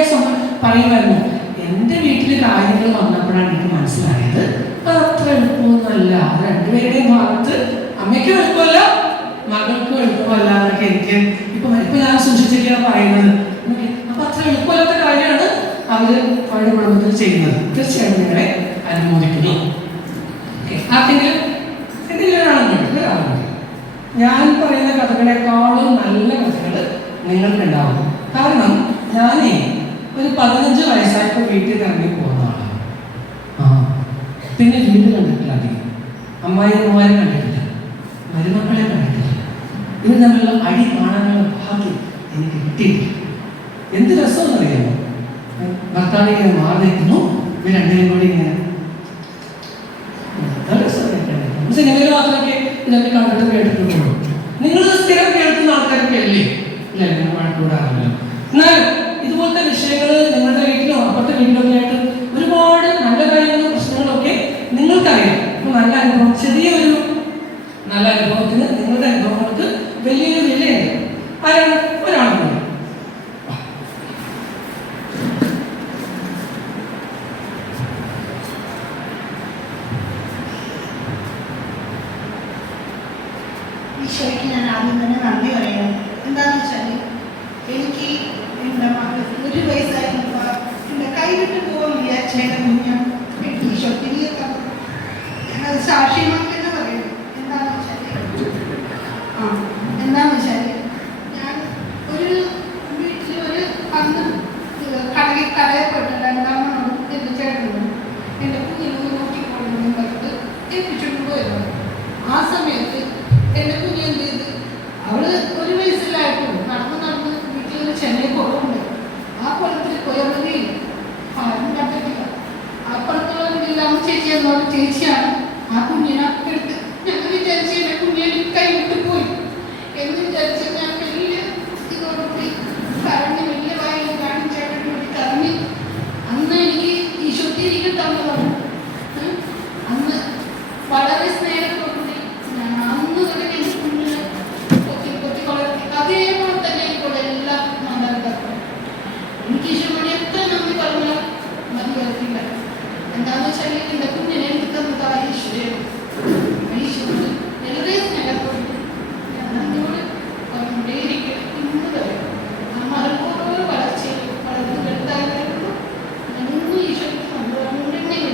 പറയുമായിരുന്നു. എൻ്റെ വീട്ടിൽ കാര്യങ്ങൾ വന്നപ്പോഴാണ് എനിക്ക് മനസ്സിലായത് അത്ര എളുപ്പമൊന്നുമല്ല. 2 പേരുടെയും ഭാഗത്ത് അമ്മയ്ക്കും എളുപ്പമല്ല, മകൾക്കും എളുപ്പമല്ല എന്നൊക്കെ എനിക്ക് ഇപ്പൊ ഞാൻ സൂക്ഷിച്ചിട്ടാണ് പറയുന്നത്. അപ്പൊ അത്ര എളുപ്പമല്ലാത്ത കാര്യമാണ് അവരുടെ കുടുംബത്തിൽ ചെയ്യുന്നത്. തീർച്ചയായും നിങ്ങളെ അനുമോദിക്കുന്നു. എന്തെങ്കിലും ഒരാളുണ്ട്. ഞാൻ പറയുന്ന കഥകളെക്കാളും നല്ല കഥകൾ നിങ്ങൾക്കുണ്ടാവും. കാരണം ഞാനേ ഒരു 15 വയസ്സായപ്പോൾ വീട്ടിൽ ഇറങ്ങി പോകുന്ന ആളാണ്. പിന്നെ വീട് കണ്ടിട്ടില്ല, അധികം അമ്മായിമാരെ കണ്ടിട്ടില്ല, മരുമക്കളെ കണ്ടിട്ടില്ല. ഇവർ തമ്മിലുള്ള അടി കാണാനുള്ള ഭാഗ്യം എനിക്ക് കിട്ടിയിട്ടില്ല. എന്ത് രസമെന്നറിയാമോ? ഭർത്താവ് ഇങ്ങനെ മാറി നിൽക്കുന്നു, ഇവർ 2 പേരും കൂടി ഇങ്ങനെ സിനിമയിൽ മാത്രമൊക്കെ ഇതൊക്കെ കണ്ടിട്ട് കേട്ടിട്ടുള്ളൂ. നിങ്ങൾ സ്ഥിരം കേൾക്കുന്ന ആൾക്കാരൊക്കെ അല്ലേ? ഇല്ല, നിങ്ങൾ വഴക്കൂടാറില്ല. എന്നാൽ ഇതുപോലത്തെ വിഷയങ്ങൾ നിങ്ങളുടെ വീട്ടിലും അപ്പുറത്തെ വീട്ടിലൊക്കെ ആയിട്ട് ഒരുപാട് നല്ല കാര്യങ്ങളും പ്രശ്നങ്ങളൊക്കെ നിങ്ങൾക്കറിയാം. അപ്പോൾ നല്ല അനുഭവം, ചെറിയൊരു നല്ല അനുഭവത്തിന് നിങ്ങളുടെ അനുഭവങ്ങൾക്ക് വലിയൊരു വിലയുണ്ട്. ആരാണ്? ഒരാളുണ്ട്. ഈശോയ്ക്ക് ഞാൻ ആദ്യം തന്നെ നന്ദി പറയുന്നു. എന്താണെന്ന് വെച്ചാൽ എനിക്ക് എൻ്റെ മകൾ 1 വയസ്സായിരുന്നപ്പോൾ എൻ്റെ കൈവിട്ട് പോകാൻ വിചാരിച്ച എൻ്റെ കുഞ്ഞ് എനിക്ക് ഈശോ തിരികെ തന്നു. ഞാനത് സാക്ഷ്യമാക്കി തന്നെ പറയുന്നു. എന്താണെന്ന് വെച്ചാൽ ഞാൻ ഒരു വീട്ടിൽ അന്ന് കടയപ്പെട്ട 2ാമത് എൻ്റെ ചേട്ടനുണ്ട്. എൻ്റെ കുഞ്ഞിനൊന്ന് നോക്കിക്കൊണ്ടെന്ന് പറഞ്ഞിട്ട് ഏൽപ്പിച്ചുകൊണ്ട് പോയതാണ്. ആ സമയത്ത് എൻ്റെ കുഞ്ഞ് എന്ത് ചെയ്ത്, അവള് 1 വയസ്സിലായിട്ടു നടന്ന് വീട്ടിലൊരു ചെന്നൈ കുളമുണ്ട്. ആ കുളത്തിൽ പോയി അവള് ആരും കണ്ടിട്ടില്ല. ആ കുളത്തിലുള്ള ചേച്ചി എന്നോട് ചേച്ചിയാണ് ആ കുഞ്ഞിനെ എടുത്ത്. ഞങ്ങൾ വിചാരിച്ച് എൻ്റെ കുഞ്ഞിനെ കൈവിട്ട് പോയി എന്ന് വിചാരിച്ച് ഞാൻ വലിയ ഇതോടുകൂടി കരഞ്ഞ് വലിയ വായിൽ കാണിച്ചേട്ടൻ വേണ്ടി കരഞ്ഞ് അന്ന് എനിക്ക് ഈശോ തിരികെ തന്നതാണ്. അന്ന് വളരെ സ്നേഹത്തോടുകൂടി ഞാൻ അന്ന് വരെ എൻ്റെ കുഞ്ഞിനെ കൊത്തി വളർത്തി. അതേപോലെ തന്നെ എനിക്കുള്ള എല്ലാ മാതാപിതാക്കളും എനിക്ക് ഈശോയോട് എത്ര നന്ദി പറഞ്ഞാൽ മതി വരത്തില്ല. എന്താണെന്ന് വെച്ചാൽ എൻ്റെ കുഞ്ഞിനെ എനിക്ക് തന്നത് ആ ഈശോയോട് വളരെ സ്നേഹത്തോട് ഞാൻ നന്ദിയോട് പറഞ്ഞുകൊണ്ടേയിരിക്കും. ഇന്ന് വരെ ആ മറക്കോട് വളർച്ചയിൽ വളർന്നു വലുതായവരുള്ളൂ. എന്നും ഈശോയ്ക്ക് സന്തോഷമുണ്ടെങ്കിൽ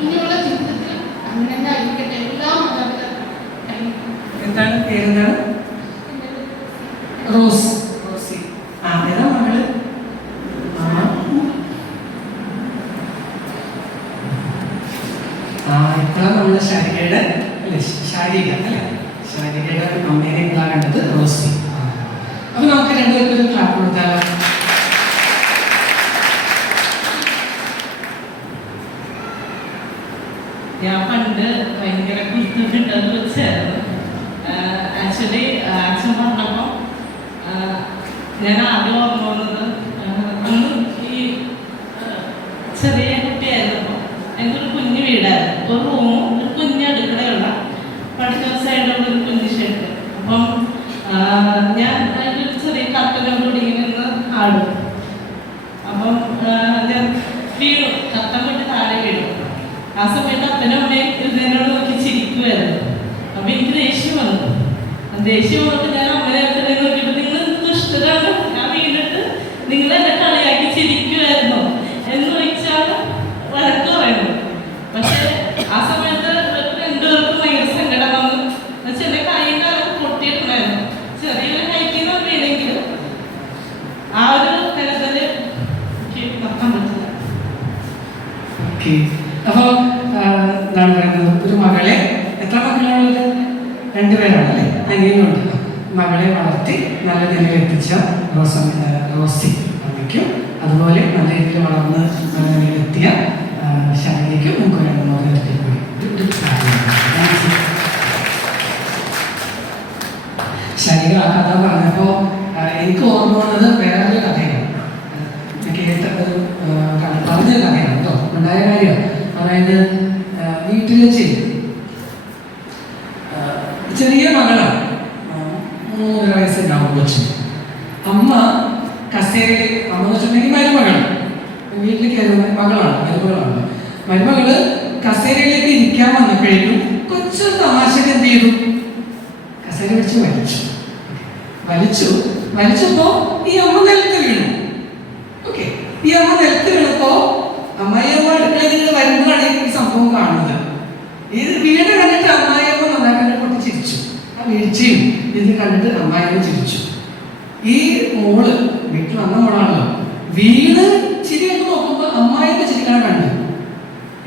ഇനിയുള്ള ജീവിതത്തിൽ അങ്ങനെ തന്നെ ആയിരിക്കട്ടെ എല്ലാ മാതാപിതാക്കളും. എന്താണ് പേരെന്താണ്? റോസി. ഏതാ മകള്? ഇപ്പോഴാണ് നമ്മുടെ ശാരികയുടെ അല്ലേ, ശാരിക അല്ലേ, ശാരികയുടെ അമ്മേനെ ഇതാ കണ്ടത് റോസി. അപ്പൊ നമുക്ക് രണ്ടുപേർക്കും ഒരു ക്ലാപ്പ് കൊടുത്താലോ? ഞാൻ പണ്ട് ഭയങ്കര കുത്തുണ്ടെന്ന് വെച്ചായിരുന്നു. ആക്ച്വലി അച്ഛൻ പറഞ്ഞപ്പോൾ ഞാൻ ആദ്യം ഓർമ്മ വന്നത് അന്ന് ഈ ചെറിയ കുട്ടിയായിരുന്നപ്പോൾ എൻ്റെ ഒരു കുഞ്ഞു വീടായിരുന്നു. ഒരു റൂമും ഒരു കുഞ്ഞു അടുക്കളയുള്ള പഠിക്കുന്ന സൈഡിലുള്ള ഒരു കുഞ്ഞു ഷെഡ്. അപ്പം ഞാൻ അതിൻ്റെ ഒരു ചെറിയ കട്ടനോട് കൂടി നിന്ന് ആടും. അപ്പം ഞാൻ വീണു, കട്ടൻ കൊട്ടി താഴെ വീണു. ആ സമയത്ത് അപ്പനും അമ്മയും ഇതിനോട് നോക്കി ചിരിക്കുമായിരുന്നു. അപ്പൊ എനിക്ക് ദേഷ്യം വന്നു. ദേഷ്യം വന്നിട്ട് ഞാൻ അമ്മനെ അപ്പനെ നോക്കിയപ്പോൾ നിങ്ങൾ ദുഷ്ടരാണ്, ഞാൻ വീണിട്ട് നിങ്ങൾ എന്നെ കളിയാക്കി ചിരിക്കുമായിരുന്നു എന്ന് ചോദിച്ചാൽ വഴക്ക് പറയുന്നു. പക്ഷെ ആ സമയത്ത് രണ്ടുപേർക്കും ഭയങ്കര സങ്കടം വന്നു. എന്നുവെച്ചാൽ എൻ്റെ കൈയും കാലം പൊട്ടിയിട്ടുണ്ടായിരുന്നു. ചെറിയൊരു ഹൈറ്റിൽ നിന്ന് വീണെങ്കിലും ആ ഒരു തരത്തില് എനിക്ക് നടക്കാൻ പറ്റില്ല. അപ്പൊ എന്താണ് പറയുന്നത്, ഒരു മകളെ, എത്ര മക്കളാണുള്ളത്? 2 പേരാണല്ലേ, അനിയനുണ്ട്. മകളെ വളർത്തി നല്ല നിലയിൽ എത്തിച്ച റോസി അമ്മയ്ക്കും, അതുപോലെ നല്ല രീതിയിൽ വളർന്ന് നല്ല നിലയിലെത്തിയ ശാരികയ്ക്കും നമുക്ക് ശാരിക ആ കഥ പറഞ്ഞപ്പോൾ എനിക്ക് ഓർമ്മ വന്നത് വേറൊരു കഥയാണ്. കേട്ട ഒരു പറഞ്ഞൊരു കഥയാണ് കേട്ടോ, ഉണ്ടായ കാര്യമാണ്. അതായത് വീട്ടിൽ വെച്ച് ചെറിയ മകളാണ്, 3 വയസ്സുണ്ടാവും കൊച്ചു. അമ്മ കസേരയിൽ, അമ്മ എന്ന് വെച്ചിട്ടുണ്ടെങ്കിൽ മരുമകളാണ്, വീട്ടിൽ കയറുന്ന മരുമകളാണ്. മരുമകള് കസേരയിലേക്ക് ഇരിക്കാൻ വന്നപ്പോഴേക്കും കൊച്ചു തമാശക്ക് എന്ത് ചെയ്തു, കസേര വെച്ച് വലിച്ചപ്പോ ഈ അമ്മ നിലത്ത് വീണു. ഓക്കെ, ഈ അമ്മ നിലത്ത് വീണപ്പോ അമ്മായിയമ്മ അടുക്കളയിൽ നിന്ന് വരുമ്പോഴാണ് ഈ സംഭവം കാണുന്നത്. ഇത് വീട് കണ്ടിട്ട് അമ്മായിയമ്മ നന്നാക്കാൻ പൊട്ടി ചിരിച്ചു. ആ വീഴ്ചയും ഇത് കണ്ടിട്ട് അമ്മായിയമ്മ ചിരിച്ചു. ഈ മോള് വീട്ടിൽ വന്ന മോളാണല്ലോ, വീട് ചിരിയൊക്കെ നോക്കുമ്പോ അമ്മായിയമ്മ ചിരിക്കാൻ കണ്ടു.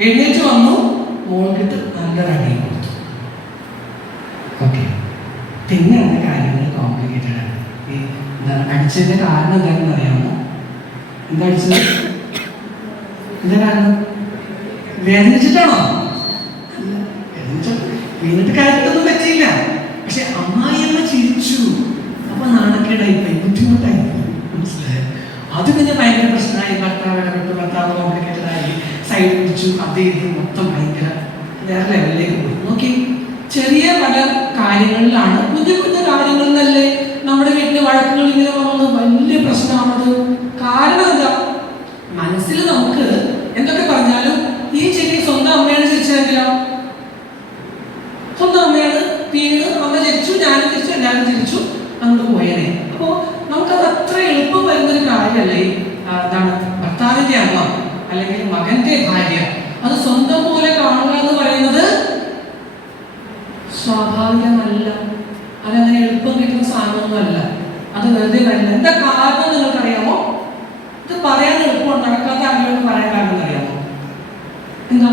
എഴുന്നേറ്റ് വന്നു, മോൾക്കിട്ട് നല്ലൊരടി കൊടുത്തു. ഓക്കെ, പിന്നെയാണ് കാര്യങ്ങൾ കോംപ്ലിക്കേറ്റഡ് ആണ്. ഈ എന്താണ് അടിച്ചതിന്റെ കാരണം എന്താണെന്ന് അറിയാമോ? എന്താ അടിച്ചത്? എന്താ കാരണം? വേദനിച്ചിട്ടാണോ? വീണിട്ട് കാര്യത്തൊന്നും പറ്റിയില്ല. പക്ഷെ അമ്മായിയമ്മ ചിരിച്ചു. അപ്പൊ നാണക്കേടായിപ്പോയി, ബുദ്ധിമുട്ടായിപ്പോയി. മനസ്സിലായോ? അത് പിന്നെ ഭയങ്കര പ്രശ്നമായി. ഭർത്താവ് കോംപ്ലിക്കേറ്റഡ് ആയി, സൈഡ് പിടിച്ചു, അത് ഇത് മൊത്തം ഭയങ്കര വേറെ ലെവലിലേക്ക് പോയി. നോക്കി, ചെറിയ പല കാര്യങ്ങളിലാണ്, കുഞ്ഞു കുഞ്ഞു കാര്യങ്ങളിലല്ലേ നമ്മുടെ വീട്ടിലെ വഴക്കുകൾ ഇങ്ങനെ വന്നത് വലിയ പ്രശ്നമാണത്. കാരണം എന്താ? മനസ്സിൽ നമുക്ക് എന്തൊക്കെ പറഞ്ഞാലും ഈ ചിരി സ്വന്തം അമ്മയാണ് ചിരിച്ചതെങ്കിലോ, സ്വന്തം അമ്മയാണ് വീണ്, അമ്മ ചിരിച്ചു, ഞാനും ചിരിച്ചു, എല്ലാവരും ചിരിച്ചു, അങ്ങോട്ട് പോയനെ. അപ്പോ നമുക്കത് അത്ര എളുപ്പം വരുന്നൊരു കാര്യമല്ലേ എന്താണ് ഭർത്താവിന്റെ അമ്മ അല്ലെങ്കിൽ മകന്റെ ഭാര്യ അത് സ്വന്തം പോലെ കാണുക എന്ന് പറയുന്നത് സ്വാഭാവികമല്ല. അതങ്ങനെ എളുപ്പം കിട്ടുന്ന സാധനമൊന്നുമല്ല. അത് വെറുതെ വരില്ല. എന്താ കാരണം നിങ്ങൾക്കറിയാമോ? ഇത് പറയാൻ എളുപ്പമാണ്, നടക്കാത്ത ആളുകളോട് പറയാൻ കാരണം അറിയാമോ? എന്താ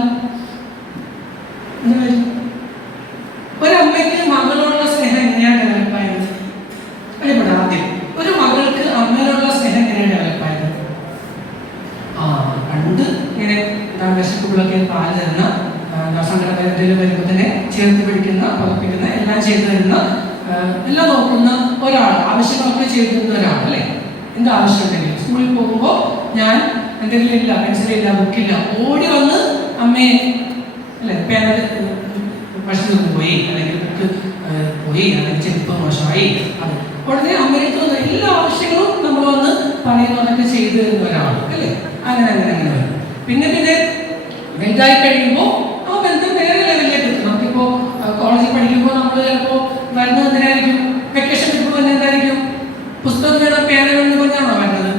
ഒരമ്മയ്ക്ക് മകളോടുള്ള സ്നേഹം എങ്ങനെയാണ് ഡെവലപ്പായത്? അല്ലപ്പെടാം, ആദ്യം ഒരു മകൾക്ക് അമ്മയോടുള്ള സ്നേഹം എങ്ങനെയാണ് ഡെവലപ്പായത്? പണ്ട് ഇങ്ങനെ വിശക്കുകളൊക്കെ പാല് തരുന്ന, സങ്കടപരത്തിൽ വരുമ്പോൾ തന്നെ ചേർത്ത് പിടിക്കുന്ന, പതപ്പിക്കുന്ന, എല്ലാം ചെയ്തു തരുന്ന, എല്ലാം നോക്കുന്ന ഒരാൾ, ആവശ്യങ്ങളൊക്കെ ചെയ്തു തരുന്ന ഒരാൾ അല്ലേ. എന്താ ആവശ്യം ഉണ്ടെങ്കിൽ സ്കൂളിൽ പോകുമ്പോൾ ഞാൻ എന്തെങ്കിലും ഇല്ല, പെൻസിലില്ല, ബുക്കില്ല, ഓടി വന്ന് അമ്മയെ അല്ലെ പേന ഭക്ഷണം പോയി, അല്ലെങ്കിൽ ബുക്ക് പോയി, അല്ലെങ്കിൽ ചെരുപ്പ് മോശമായി, അത് ഉടനെ അമ്മയ്ക്ക് എല്ലാ ആവശ്യങ്ങളും നമ്മൾ വന്ന് പറയുന്നതൊക്കെ ചെയ്തു തരുന്ന ഒരാൾ അല്ലേ. അങ്ങനെ വരും. പിന്നെ വലുതായി കഴിയുമ്പോൾ ആ ബന്ധം വേറെ ലെവലിലേക്ക് എത്തും. നമുക്കിപ്പോൾ കോളേജിൽ പഠിക്കുമ്പോൾ നമ്മൾ ചിലപ്പോൾ വരുന്നത് എന്തിനായിരിക്കും? വെക്കേഷൻ കിട്ടുമ്പോൾ എന്തായിരിക്കും? പുസ്തകം വേണം, പേന വേണമെന്ന് പറഞ്ഞാണോ വരുന്നത്?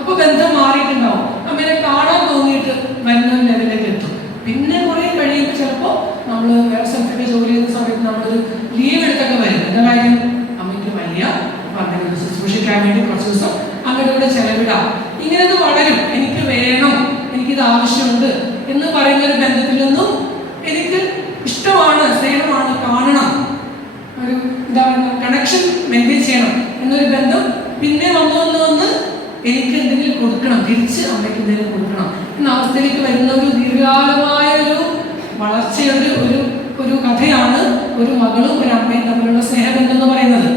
അപ്പൊ ബന്ധം മാറിയിട്ടുണ്ടാവും. അമ്മേനെ കാണാൻ തോന്നിയിട്ട് വരുന്ന ലെവലിലേക്ക് എത്തും. പിന്നെ കുറെ കഴിയുമ്പോൾ ചിലപ്പോൾ നമ്മൾ വേറെ സ്ഥലത്തൊക്കെ ജോലി ചെയ്യുന്ന സമയത്ത് നമ്മളൊരു ലീവ് എടുത്തൊക്കെ വരും. എന്താ കാര്യം? അമ്മയ്ക്ക് വലിയ പറഞ്ഞ ശുശ്രൂഷിക്കാൻ വേണ്ടി കുറച്ച് ദിവസം അമ്മയുടെ കൂടെ ചെലവിടാം. ഇങ്ങനെ വളരും. എനിക്ക് വേണം, എനിക്കിത് ആവശ്യമുണ്ട് എന്ന് പറയുന്ന ഒരു ബന്ധത്തിൽ നിന്നും എനിക്ക് ഇഷ്ടമാണ്, സ്നേഹമാണ്, കാണണം, ഒരു എന്താ പറയുക കണക്ഷൻ മെയിൻറ്റെയിൻ ചെയ്യണം എന്നൊരു ബന്ധം പിന്നെ വന്ന് എനിക്ക് എന്തെങ്കിലും കൊടുക്കണം, തിരിച്ച് അമ്മയ്ക്ക് എന്തെങ്കിലും കൊടുക്കണം എന്ന അവസ്ഥയിലേക്ക് വരുന്ന ഒരു ദീർഘകാലമായ ഒരു വളർച്ചയുടെ ഒരു കഥയാണ് ഒരു മകളും ഒരു അമ്മയും തമ്മിലുള്ള സ്നേഹബന്ധം എന്ന് പറയുന്നത്.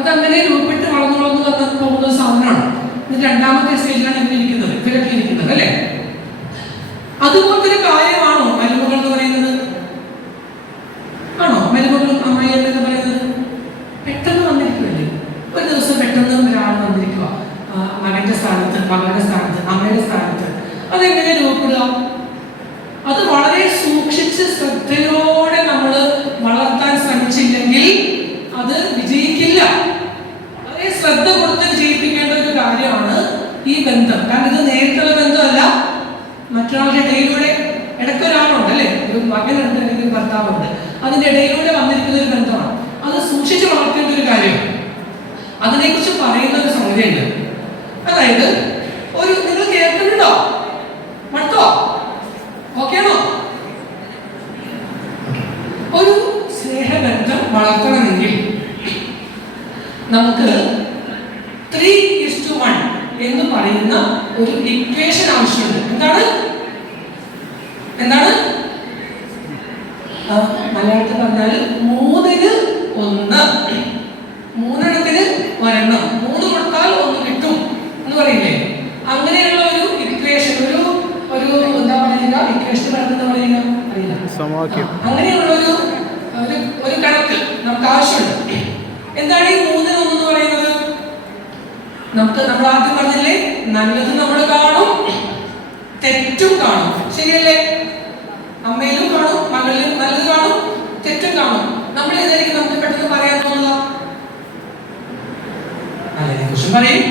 അതങ്ങനെ രൂപപ്പെട്ട് വളർന്നു പോകുന്ന ഒരു സാധനമാണ്. ഇത് രണ്ടാമത്തെ സ്റ്റേജിലാണ് ഇവരൊക്കെ ഇരിക്കുന്നത് അല്ലേ? അതുപോലത്തെ ഒരു കാര്യമാണോ മരുമകൾ എന്ന് പറയുന്നത്? ആണോ മരുമകളും അമ്മയും എന്ന് പറയുന്നത്? പെട്ടെന്ന് വന്നിരിക്കുമല്ലേ? ഒരു ദിവസം പെട്ടെന്ന് ഒരാൾ വന്നിരിക്കുക, മകന്റെ സ്ഥാനത്ത്, മകളുടെ സ്ഥാനത്ത്, അമ്മയുടെ സ്ഥാനത്ത്. അതെങ്ങനെ രൂപപ്പെടുക? അത് വളരെ സൂക്ഷിച്ച് ശ്രദ്ധയോടെ നമ്മൾ വളർത്താൻ ശ്രമിച്ചില്ലെങ്കിൽ അത് വിജയിക്കില്ല. വളരെ ശ്രദ്ധ കൊടുത്ത് വിജയിപ്പിക്കേണ്ട ഒരു കാര്യമാണ് ഈ ബന്ധം. കാരണം ഇത് നേരിട്ടുള്ള ബന്ധമല്ല, മറ്റൊരാളുടെ ഇടയിലൂടെ ഇടയ്ക്കൊരാളുണ്ട് അല്ലേ, ഒരു മകനുണ്ട് അല്ലെങ്കിൽ ഭർത്താവുണ്ട്, അതിന്റെ ഇടയിലൂടെ വന്നിരിക്കുന്ന ഒരു ബന്ധമാണ്. അത് സൂക്ഷിച്ച് വളർത്തേണ്ട ഒരു കാര്യമാണ്. അതിനെക്കുറിച്ച് പറയുന്ന ഒരു സംഗതിയുണ്ട്. അതായത് നിങ്ങൾ കേൾക്കുന്നുണ്ടോ? മട്ടോ ഓക്കെയാണോ? ഒരു സ്നേഹബന്ധം വളർത്തണമെങ്കിൽ നമുക്ക് 3:1 എന്ന് പറയുന്ന ഒരു ഇക്വേഷൻ ആവശ്യമുണ്ട്. എന്താണ് മലയാളത്തിൽ പറഞ്ഞാൽ 3:1, 3 കൊടുത്താൽ 1 കിട്ടും എന്ന് പറയില്ലേ? അങ്ങനെയുള്ള ഒരു ഇക്വേഷൻ, ഒരു എന്താ പറയുക, ഇക്വേഷൻ എന്താ പറയുക അറിയില്ല, അങ്ങനെയുള്ള ഒരു കണക്ക് നമുക്ക് ആവശ്യമുണ്ട്. എന്താണ് ഈ 3:1 എന്ന് പറയുന്നത്? നമ്മൾ ആദ്യം പറഞ്ഞില്ലേ, നല്ലത് നമ്മൾ കാണും, തെറ്റും കാണും, ശരിയല്ലേ? അമ്മയിലും കാണും, മകളിലും നല്ലത് കാണും, തെറ്റും കാണും. നമ്മൾ ഏതായിരിക്കും നമുക്ക് പെട്ടെന്ന് പറയാൻ തോന്നുക? നല്ലതിനെ കുറിച്ച് പറയും,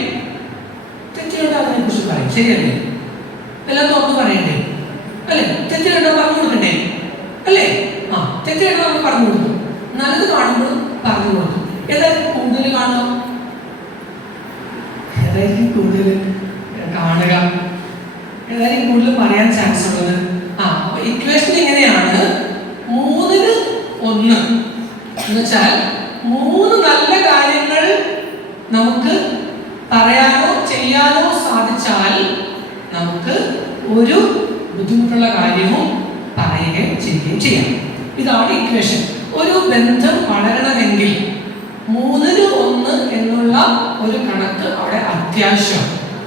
തെറ്റുകളുടെ അതിനെ കുറിച്ച് പറയും, ശരിയല്ലേ? എല്ലാം തുറന്ന് പറയണ്ടേ അല്ലേ? തെറ്റുകളുടെ പറഞ്ഞു കൊടുക്കണ്ടേ അല്ലേ? തെറ്റുകളുടെ നമ്മൾ പറഞ്ഞു കൊടുക്കും, നല്ലത് കാണുമ്പോഴും പറഞ്ഞു കൊടുക്കും. ഏതായിരിക്കും കൂടുതൽ കാണുക? ഏതായിരിക്കും കൂടുതൽ കാണുക? ഏതായിരിക്കും കൂടുതൽ പറയാൻ ചാൻസ് ഉള്ളത്? അപ്പൊ ഇക്വേഷൻ എങ്ങനെയാണ്? 3:1 എന്ന് വെച്ചാൽ 3 നല്ല കാര്യങ്ങൾ നമുക്ക് പറയാനോ ചെയ്യാനോ സാധിച്ചാൽ നമുക്ക് ഒരു ബുദ്ധിമുട്ടുള്ള കാര്യവും പറയുകയും ചെയ്യുകയും ചെയ്യാം. ഇതാണ് ഇക്വേഷൻ. ഒരു ബന്ധം വളരണമെങ്കിൽ 3:1 എന്നുള്ള ഒരു കണക്ക് അവിടെ അത്യാവശ്യം.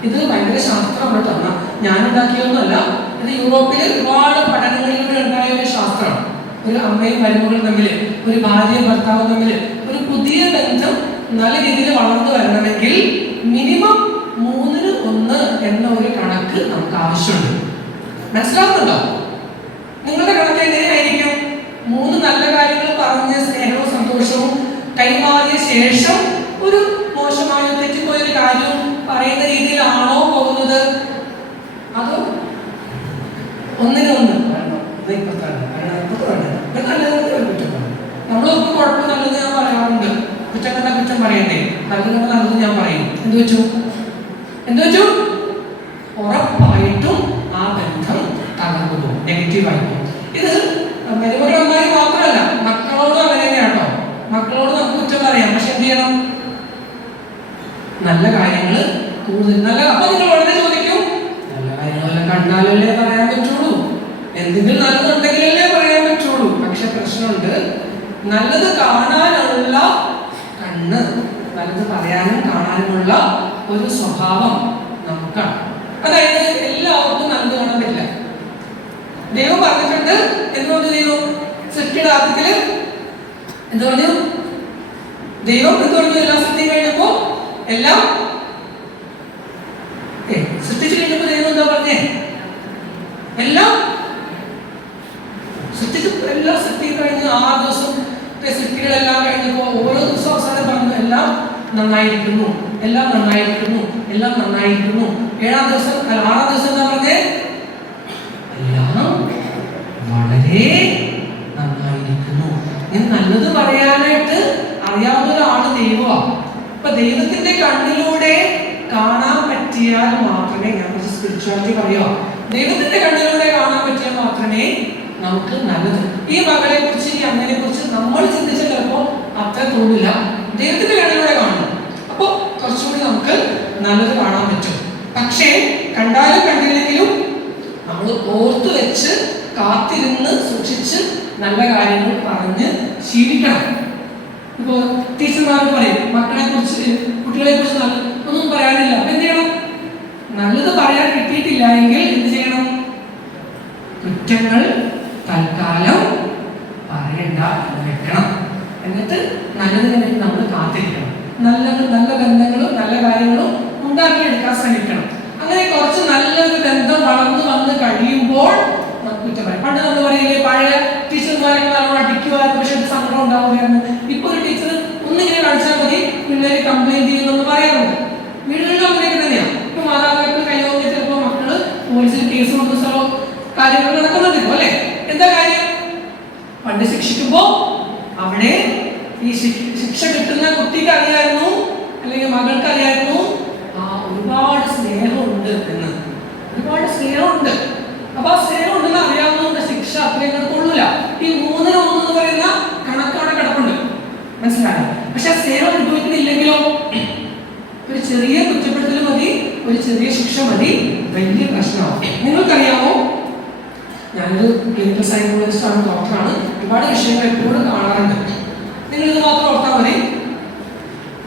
ഇത് ഭയങ്കര ശാസ്ത്രമാണ് കേട്ടോ, ഞാൻ ഉണ്ടാക്കിയൊന്നുമല്ല. ഇത് യൂറോപ്പിൽ ഒരുപാട് പഠനങ്ങളിലൂടെ ഉണ്ടായ ഒരു ശാസ്ത്രമാണ്. ഒരു അമ്മയും മരുമകളും തമ്മിൽ, ഒരു ഭാര്യയും ഭർത്താവും തമ്മിൽ ഒരു പുതിയ ബന്ധം നല്ല രീതിയിൽ വളർന്നു വരണമെങ്കിൽ മിനിമം 3:1 എന്ന ഒരു കണക്ക് നമുക്ക് ആവശ്യമുണ്ട്. മനസ്സിലാവുന്നുണ്ടോ? നിങ്ങളുടെ കണക്ക് എങ്ങനെയായിരിക്കും? 3 നല്ല കാര്യങ്ങൾ പറഞ്ഞ് സ്നേഹവും സന്തോഷവും കൈമാറിയ ശേഷം ഒരു മോശമായ തെറ്റിപ്പോയൊരു കാര്യവും പറയുന്ന രീതിയിലാണോ പോകുന്നത്? അതോ 1:1 നമ്മളൊക്കെ കുഴപ്പം നല്ലത് ഞാൻ പറയാറുണ്ട്, കുറ്റം കണ്ട കുറ്റം പറയണ്ടേ, നല്ലത് നല്ലത് ഞാൻ പറയും. എന്ത് വെച്ചു ഉറപ്പായിട്ടും ആ ബന്ധം തകർന്നു പോകും, നെഗറ്റീവായി പോകും. ഇത് മരുമകളന്മാര് മാത്രമല്ല, മക്കളോടും അങ്ങനെ തന്നെയാണോ? മക്കളോട് നമുക്ക് കുറ്റം പറയാം, പക്ഷെ എന്ത് ചെയ്യണം? നല്ല കാര്യങ്ങൾ കൂടുതൽ നല്ല. അപ്പൊ നിങ്ങൾ ഉടനെ ചോദിക്കും, നല്ല കാര്യങ്ങളെല്ലാം കണ്ടാലല്ലേ പറയാൻ പറ്റുള്ളൂ, എന്തെങ്കിലും നല്ലതുണ്ടെങ്കിലല്ലേ പറയാൻ പറ്റുള്ളൂ. പക്ഷെ പ്രശ്നമുണ്ട്, നല്ലത് കാണാനുള്ള കണ്ണ്, നല്ലത് പറയാനും കാണാനുമുള്ള ഒരു സ്വഭാവം നമുക്കാണ്. അതായത് എല്ലാവർക്കും നല്ലത് കാണാൻ പറ്റില്ല. ദൈവം പറഞ്ഞിട്ടുണ്ട്, എന്ത് പറഞ്ഞു ദൈവം? സൃഷ്ടിയുടെ ആദ്യത്തില് എന്ത് പറഞ്ഞു ദൈവം? എന്ത് പറഞ്ഞു? എല്ലാം സൃഷ്ടി കഴിഞ്ഞപ്പോ എല്ലാം സൃഷ്ടിച്ചു കഴിഞ്ഞപ്പോ ദൈവം എന്താ പറഞ്ഞേ? എല്ലാം സൃഷ്ടിച്ചു, എല്ലാം സൃഷ്ടി കഴിഞ്ഞ് 6 ദിവസം സൃഷ്ടികളെല്ലാം കഴിഞ്ഞപ്പോ ഓരോ ദിവസം അവസാനം പറഞ്ഞു എല്ലാം നന്നായിരിക്കുന്നു, എല്ലാം നന്നായിരിക്കുന്നു, എല്ലാം നന്നായിരിക്കുന്നു. 6ാം ദിവസം എന്താ പറഞ്ഞേ? എല്ലാം വളരെ നന്നായിരിക്കുന്നു. ഇനി നല്ലത് പറയാനായിട്ട് അറിയാവുന്ന ഒരാള് ദൈവമാണ്. അപ്പൊ ദൈവത്തിന്റെ കണ്ണിലൂടെ കാണാൻ പറ്റിയാൽ മാത്രമേ, ഞാൻ കുറച്ച് സ്പിരിച്വാലിറ്റി പറയുക, ദൈവത്തിന്റെ കണ്ണിലൂടെ കാണാൻ പറ്റിയാൽ മാത്രമേ നമുക്ക് നല്ലത്. ഈ മകളെ കുറിച്ച് ഈ അമ്മയെ കുറിച്ച് നമ്മൾ ചിന്തിച്ച ചിലപ്പോൾ അത്ര തോന്നില്ല, ദൈവത്തിന്റെ കണ്ണിലൂടെ കാണും. അപ്പോൾ കുറച്ചുകൂടി നമുക്ക് നല്ലത് കാണാൻ പറ്റും. പക്ഷേ കണ്ടാലും കണ്ടില്ലെങ്കിലും നമ്മൾ ഓർത്തു വെച്ച് കാത്തിരുന്ന് സൂക്ഷിച്ച് നല്ല കാര്യങ്ങൾ പറഞ്ഞ് ശീലിക്കണം. ഇപ്പോൾ ടീച്ചർമാർക്ക് പറയും മക്കളെ കുറിച്ച് കുട്ടികളെ കുറിച്ച് ഒന്നും പറയാനില്ല, അപ്പൊ എന്ത് ചെയ്യണം? നല്ലത് പറയാൻ കിട്ടിയിട്ടില്ല എങ്കിൽ എന്ത് ചെയ്യണം? കുറ്റങ്ങൾ തൽക്കാലം പറയണ്ട എന്ന് വെക്കണം. എന്നിട്ട് നല്ലതിന് വേണ്ടി നമ്മൾ കാത്തിരിക്കണം. നല്ല ബന്ധങ്ങളും നല്ല കാര്യങ്ങളും ഉണ്ടാക്കിയെടുക്കാൻ ശ്രമിക്കണം. അങ്ങനെ കുറച്ച് നല്ലൊരു ബന്ധം വളർന്നു വന്ന് കഴിയുമ്പോൾ നമുക്ക് കുറ്റം പറയാം. പണ്ട് നമ്മൾ പറയില്ലേ, പഴയ ടീച്ചർമാരൊക്കെ നമ്മൾ അടിക്കുമായിരുന്നു, പക്ഷെ സങ്കടം ഉണ്ടാവുകയായിരുന്നു. ഇപ്പൊ ഒരു ടീച്ചർ ഒന്നിങ്ങനെ കാണിച്ചാൽ മതി പിള്ളേര് കംപ്ലൈന്റ് ചെയ്യുന്നു പറയാറുണ്ട്. വീടുകളിലും അങ്ങനെയൊക്കെ തന്നെയാണ്. ഇപ്പൊ മാതാപിതാക്കൾ കൈവന്നിട്ട് ചിലപ്പോൾ മക്കള് പോലീസിൽ കേസ് കൊടുക്കുന്ന സ്ഥലവും കാര്യങ്ങൾ നടക്കുന്നുണ്ടല്ലോ അല്ലെ. എന്താ കാര്യം? പണ്ട് ശിക്ഷിക്കുമ്പോ അവിടെ ഈ ശിക്ഷ കിട്ടുന്ന കുട്ടിക്ക് അറിയായിരുന്നു, അല്ലെങ്കിൽ മകൾക്ക് അറിയായിരുന്നു ഒരുപാട് സ്നേഹമുണ്ട് എന്ന്. ഒരുപാട് സ്നേഹമുണ്ട്. അപ്പൊ ആ സ്നേഹം ഉണ്ടെന്ന് അറിയാവുന്നതുകൊണ്ട് ശിക്ഷ അത്രയും കൊള്ളൂല. ഈ 3-1 എന്ന് പറയുന്ന കണക്കവിടെ കിടപ്പുണ്ട്, മനസ്സിലായോ? പക്ഷെ ആ സ്നേഹം അനുഭവിക്കുന്നില്ലെങ്കിലോ ഒരു ചെറിയ കുറ്റപ്പെടുത്തൽ മതി, ഒരു ചെറിയ ശിക്ഷ മതി, വലിയ പ്രശ്നമാവും. നിങ്ങൾക്കറിയാമോ, ഞാനൊരു ക്ലിനിക്കൽ സൈക്കോളജിസ്റ്റ് ആണ്, ഡോക്ടറാണ്. ഒരുപാട് വിഷയങ്ങൾ എപ്പോഴും കാണാറുണ്ട്. നിങ്ങൾ ഇത് മാത്രം ഓർത്താൽ മതി.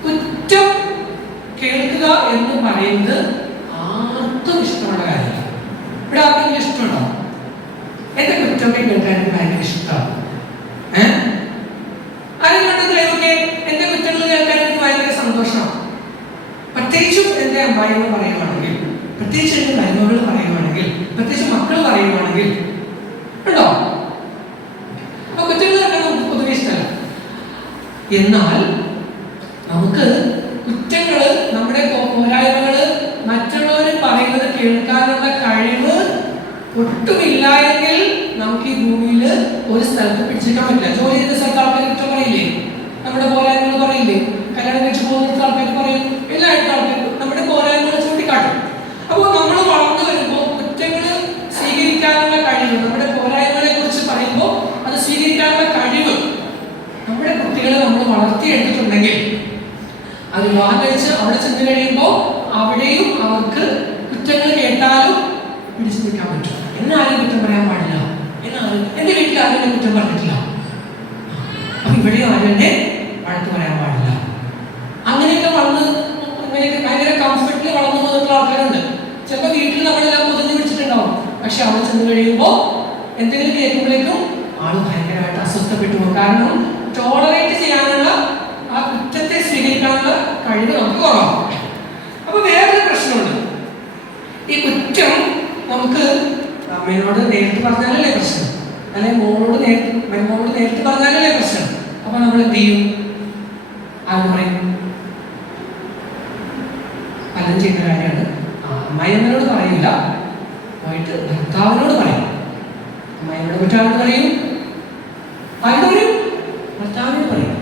കുറ്റം കേൾക്കുക എന്ന് പറയുന്നത് ആർക്കും ഇഷ്ടമുള്ള കാര്യമാണ്. ഇവിടെ ആർക്കെങ്കിലും ഇഷ്ടമുണ്ടോ? എന്റെ കുറ്റമൊക്കെ കേൾക്കാൻ എനിക്ക് ഭയങ്കര ഇഷ്ടമാണ്. ആരെങ്കിലും എന്റെ കുറ്റങ്ങൾ കേൾക്കാൻ എനിക്ക് ഭയങ്കര സന്തോഷമാണ്. പ്രത്യേകിച്ചും എന്റെ അമ്മായികൾ പറയുവാണെങ്കിൽ, പ്രത്യേകിച്ച് എന്റെ മരുമകൾ പറയുവാണെങ്കിൽ, പ്രത്യേകിച്ച് മക്കൾ പറയുവാണെങ്കിൽ ഉണ്ടോ? അപ്പൊ കുറ്റങ്ങൾ കേൾക്കാൻ നമുക്ക് പൊതുവെ ഇഷ്ടമല്ല. എന്നാൽ നമുക്ക് കുറ്റങ്ങള്, നമ്മുടെ പോരായ്മകള് മറ്റുള്ളവർ പറയുന്നത് കേൾക്കാനുള്ള കഴിവ് ഒട്ടുമില്ല എങ്കിൽ നമുക്ക് ഈ ഭൂമിയിൽ ഒരു സ്ഥലത്ത് പിടിച്ചേക്കാൻ പറ്റില്ല. ജോലി ചെയ്യുന്ന സ്ഥലത്ത് ആൾക്കാർ കുറ്റം പറയില്ലേ? നമ്മുടെ പോരായ്മകൾ പറയില്ലേ? കല്യാണം കഴിച്ച് പോകുന്ന ആൾക്കാർ പറയും, എല്ലായിട്ടും ആൾക്കാർ നമ്മുടെ പോരായ്മകൾ ചൂണ്ടിക്കാട്ടും. അപ്പോൾ നമ്മൾ വളർന്നു വരുമ്പോൾ കുറ്റങ്ങൾ സ്വീകരിക്കാനുള്ള കഴിവ്, നമ്മുടെ പോരായ്മകളെ കുറിച്ച് പറയുമ്പോൾ അത് സ്വീകരിക്കാനുള്ള കഴിവ് നമ്മുടെ കുട്ടികളെ നമ്മൾ വളർത്തിയെടുത്തിട്ടുണ്ടെങ്കിൽ അത് വിവാഹം കഴിച്ച് അവിടെ ചെന്ന് കഴിയുമ്പോൾ അവിടെയും അവർക്ക് കുറ്റങ്ങൾ കേട്ടാലും പിടിച്ചു നിൽക്കാൻ പറ്റും. എന്നാരും കുറ്റം പറയാൻ പാടില്ല, എന്നാരും എന്റെ വീട്ടിൽ ആരും കുറ്റം പറഞ്ഞിട്ടില്ല, അപ്പൊ ഇവിടെ ആരും എന്നെ വഴക്ക് പറയാൻ പാടില്ല. അങ്ങനെയൊക്കെ അങ്ങനെയൊക്കെ ഭയങ്കര കംഫർട്ടിൽ വളർന്നു പോകുന്ന ആൾക്കാരുണ്ട്. ചിലപ്പോൾ വീട്ടിൽ നമ്മളെല്ലാം പൊതിഞ്ഞു പിടിച്ചിട്ടുണ്ടാവും, പക്ഷെ അവിടെ ചെന്ന് കഴിയുമ്പോൾ എന്തെങ്കിലും കേൾക്കുമ്പോഴേക്കും ആള് ഭയങ്കരമായിട്ട് അസ്വസ്ഥപ്പെട്ടു പോകും. കാരണം ടോളറേറ്റ് ചെയ്യാനുള്ള, ആ കുറ്റത്തെ സ്വീകരിക്കാനുള്ള കഴിവ് നമുക്ക് കുറവാണ്. അപ്പൊ വേറൊരു പ്രശ്നമുണ്ട്. ഈ കുറ്റം നമുക്ക് അമ്മയോട് നേരിട്ട് പറഞ്ഞാലല്ലേ പ്രശ്നം, അല്ലെങ്കിൽ മോളോട് നേരിട്ട് പറഞ്ഞാലല്ലേ പ്രശ്നം. അപ്പൊ നമ്മൾ എന്ത് ചെയ്യും? അത് പറയും, പലരും ചെയ്യുന്ന കാര്യമാണ്. അമ്മായിയമ്മനോട് പറയില്ല, പോയിട്ട് ഭർത്താവിനോട് പറയും. അമ്മായിയോട് കുറ്റാനോട് പറയും, ആരോട് പറയും? ഭർത്താവിനോട് പറയും.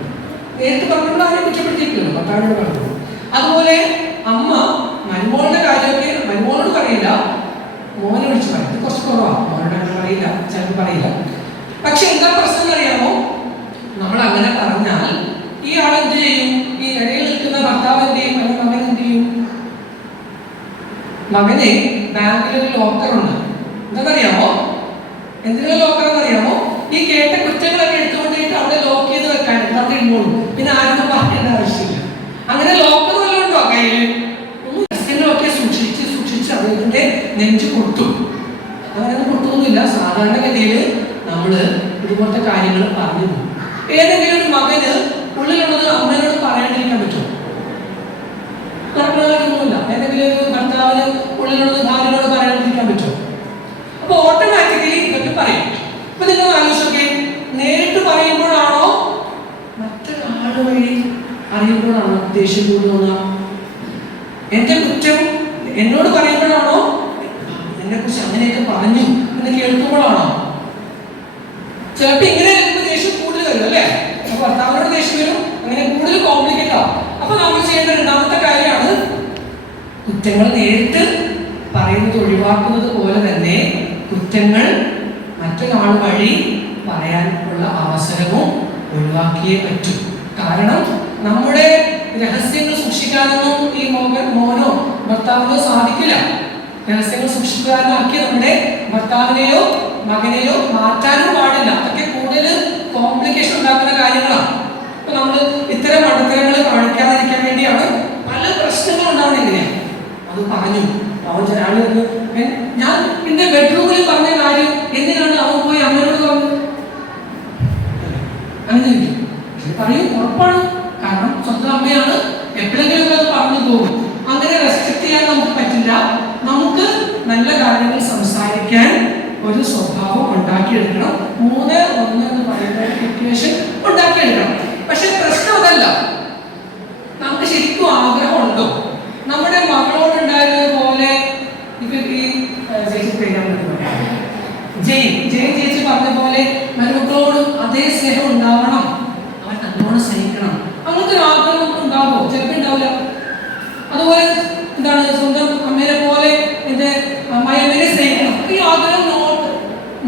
നേരിട്ട് പറഞ്ഞപ്പോൾ ആരെയും കുറ്റപ്പെടുത്തിയിട്ടില്ലല്ലോ, ഭർത്താവിനോട് പറഞ്ഞു. അതുപോലെ അമ്മ മരുമോളുടെ കാര്യമൊക്കെ മരുമോളോട് പറയില്ല, മോനെ വിളിച്ച് പറയും. ഇത് കുറച്ച് കുറവാണ്, മോനോട് അങ്ങനെ പറയില്ല, ചിലപ്പോൾ പറയില്ല. പക്ഷെ എന്താ പ്രശ്നം അറിയാമോ? നമ്മൾ അങ്ങനെ പറഞ്ഞാൽ ഈ ആളെന്ത് ചെയ്യും? ഈ ഇടയിൽ നിൽക്കുന്ന ഭർത്താവ് എന്ത് ചെയ്യും? അല്ലെങ്കിൽ മകൻ എന്ത് ചെയ്യും? മകന് ബാങ്കിലൊരു ലോക്കറുണ്ട്. എന്താണെന്നറിയാമോ? എന്തിനാ ലോക്കർ എന്നറിയാമോ? ഈ കേട്ട കുറ്റങ്ങളൊക്കെ എടുത്തുകൊണ്ടിട്ട് അവിടെ ലോക്ക് ചെയ്ത് വെക്കാൻ, അവിടെ ഇങ്ങോട്ടും പിന്നെ ആരും പറയേണ്ട ആവശ്യമില്ല. അങ്ങനെ ലോക്കർ വല്ലതും ഉണ്ടോ കയ്യില്? രഹസ്യങ്ങളൊക്കെ സൂക്ഷിച്ച് അതിന്റെ നെഞ്ച് പൊട്ടും. അങ്ങനെ പൊട്ടുന്നില്ല. സാധാരണഗതിയിൽ നമ്മള് ഇതുപോലത്തെ കാര്യങ്ങൾ പറഞ്ഞു പോകും. ഏതെങ്കിലും ഒരു മകന് ഉള്ളിലുള്ളത് അമ്മയോട് പറയാണ്ടിരിക്കാൻ പറ്റുമോ? നടക്കുന്നതൊന്നുമില്ല. ഏതെങ്കിലും ഒരു ഭർത്താവിന് ഉള്ളിലുള്ളത് ഭാര്യയോട് പറയാണ്ടിരിക്കാൻ പറ്റുമോ? അപ്പൊ ഓട്ടോമാറ്റിക്കലി ഇതൊക്കെ പറയും. ഇപ്പൊ നിങ്ങൾ ആലോചിച്ചൊക്കെ, നേരിട്ട് പറയുമ്പോഴാണോ മറ്റൊരാൾ വഴി അറിയുമ്പോഴാണോ ദേഷ്യം കൂടുന്ന? എന്റെ കുറ്റം എന്നോട് പറയുമ്പോഴാണോ? എന്നെ കുറിച്ച് അങ്ങനെയൊക്കെ പറഞ്ഞു എന്ന് കേൾക്കുമ്പോഴാണോ? ചിലപ്പോൾ ഇങ്ങനെ ദേഷ്യം കൂടുതൽ വരും അല്ലേ? അപ്പൊ ഭർത്താവിനോട് ദേഷ്യം വരും, അങ്ങനെ കൂടുതൽ കോംപ്ലിക്കേറ്റ് ആവും. അപ്പൊ നമ്മൾ ചെയ്യേണ്ട രണ്ടാമത്തെ കാര്യമാണ് കുറ്റങ്ങൾ നേരിട്ട് പറയുന്നത് ഒഴിവാക്കുന്നത് പോലെ തന്നെ കുറ്റങ്ങൾ മറ്റൊരാൾ വഴി പറയാനുള്ള അവസരവും ഒഴിവാക്കിയേ പറ്റൂ. കാരണം നമ്മുടെ രഹസ്യങ്ങൾ സൂക്ഷിക്കാനൊന്നും ഈ മോനോ ഭർത്താവിനോ സാധിക്കില്ല. രഹസ്യങ്ങൾ സൂക്ഷിക്കാനാക്കി നമ്മുടെ ഭർത്താവിനെയോ മകനെയോ മാറ്റാനും പാടില്ല. അതൊക്കെ കൂടുതൽ കോംപ്ലിക്കേഷൻ ഉണ്ടാക്കുന്ന കാര്യങ്ങളാണ്. ഇപ്പൊ നമ്മൾ ഇത്തരം മണ്ടത്തരങ്ങൾ കാണിക്കാതിരിക്കാൻ വേണ്ടിയാണ് പല പ്രശ്നങ്ങൾ ഉണ്ടാവുന്നത്. അത് പറഞ്ഞു ഞാൻ എന്റെ ബെഡ്റൂമിൽ പറഞ്ഞ കാര്യം എന്തിനാണ് അവൻ പോയി അമ്മയോട് പറഞ്ഞത്? അങ്ങനെ പറയും, ഉറപ്പാണ്. കാരണം സ്വന്തം അമ്മയാണ്, എപ്പോഴെങ്കിലും അത് പറഞ്ഞു പോകും. അങ്ങനെ റെസ്ട്രിക്ട് ചെയ്യാൻ നമുക്ക് പറ്റില്ല. നമുക്ക് നല്ല കാര്യങ്ങൾ സംസാരിക്കാൻ ഒരു സ്വഭാവം ഉണ്ടാക്കിയെടുക്കണം. 3-1 എന്ന് പറയുന്ന ഇക്വേഷൻ ഉണ്ടാക്കിയെടുക്കണം. പക്ഷെ പ്രശ്നം അതല്ല. നമുക്ക് ശരിക്കും ആഗ്രഹമുണ്ടോ നമ്മുടെ മകളോടുണ്ടായിരുന്നത് പോലെ? ഇപ്പൊ ഈ ജയ് ചേച്ചി പറഞ്ഞ പോലെ മരുമക്കളോടും അതേ സ്നേഹം ഉണ്ടാവണം, അവൻ നല്ലോണം സ്നേഹിക്കണം. അങ്ങനത്തെ ഒരു ആഗ്രഹം ഉണ്ടാവോ? ചിലപ്പോൾ ഉണ്ടാവില്ല. അതുപോലെ എന്താണ്, സ്വന്തം അമ്മയെ പോലെ എന്റെ അമ്മയെ സ്നേഹിക്കണം, ഈ ആഗ്രഹം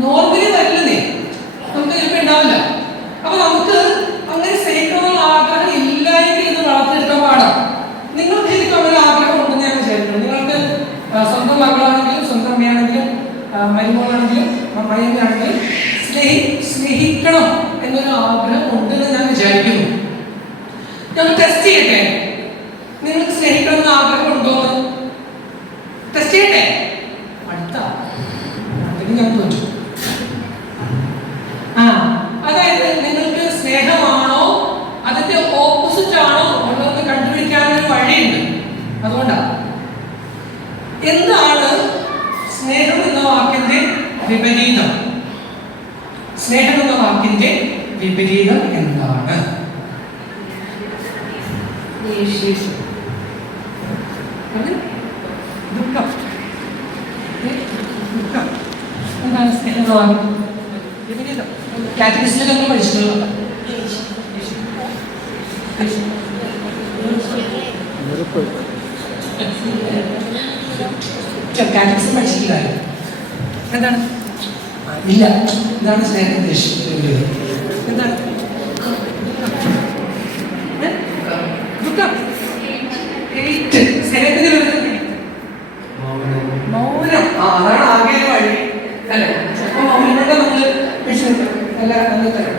നോർമലി വരില്ലേ, നമുക്ക് ചിലപ്പോൾ ഉണ്ടാവില്ല. അപ്പൊ നമുക്ക് അങ്ങനെ സ്നേഹിക്കണമെന്നുള്ള ആഗ്രഹം ഇല്ലായെങ്കിൽ ഇത് വളർത്തിയെടുക്കാൻ പാടാം. നിങ്ങൾക്ക് ശരിക്കും അങ്ങനെ ആഗ്രഹം ഉണ്ടെന്ന് ഞാൻ വിചാരിക്കുന്നു. നിങ്ങൾക്ക് സ്വന്തം മകളാണെങ്കിലും സ്വന്തം അമ്മയാണെങ്കിലും മരുമകളാണെങ്കിലും അമ്മയാണെങ്കിലും സ്നേഹിക്കണം എന്നൊരു ആഗ്രഹം ഉണ്ടെന്ന് ഞാൻ വിചാരിക്കുന്നു. ഞങ്ങൾ ടെസ്റ്റ് ചെയ്യട്ടെ, നിങ്ങൾക്ക് സ്നേഹിക്കണം എന്ന ആഗ്രഹം ഉണ്ടോ എന്ന് ടെസ്റ്റ് ചെയ്യട്ടെ. ഞാൻ തോറ്റു. അതായത് നിങ്ങൾക്ക് സ്നേഹമാണോ അതിന്റെ ഓപ്പോസിറ്റ് ആണോ ഉള്ളതെന്ന് കണ്ടുപിടിക്കാനൊരു വഴിയുണ്ട്. അതുകൊണ്ടാണ് എന്താണ് സ്നേഹം എന്ന വാക്കിന്റെ വിപരീതം? സ്നേഹം എന്ന വാക്കിന്റെ വിപരീതം എന്താണ്? എന്താണ് സ്നേഹം എന്ന വാക്ക് വിപരീതം? കാറ്റഗറിസിൽ നമ്മൾ പഠിച്ചിട്ടുള്ള കാറ്റഗറിസിൽ പഠിച്ചിട്ടില്ല. എന്താണ്? ഇല്ല. ഇതാണ് സ്നേഹത്തിന്റെ എന്താണ്? സ്നേഹത്തിന്റെ മൗനം. അതാണ് ആകെ വഴി അല്ലെ? അപ്പൊ മൗനം കൊണ്ട് നമ്മള് അല്ല തരം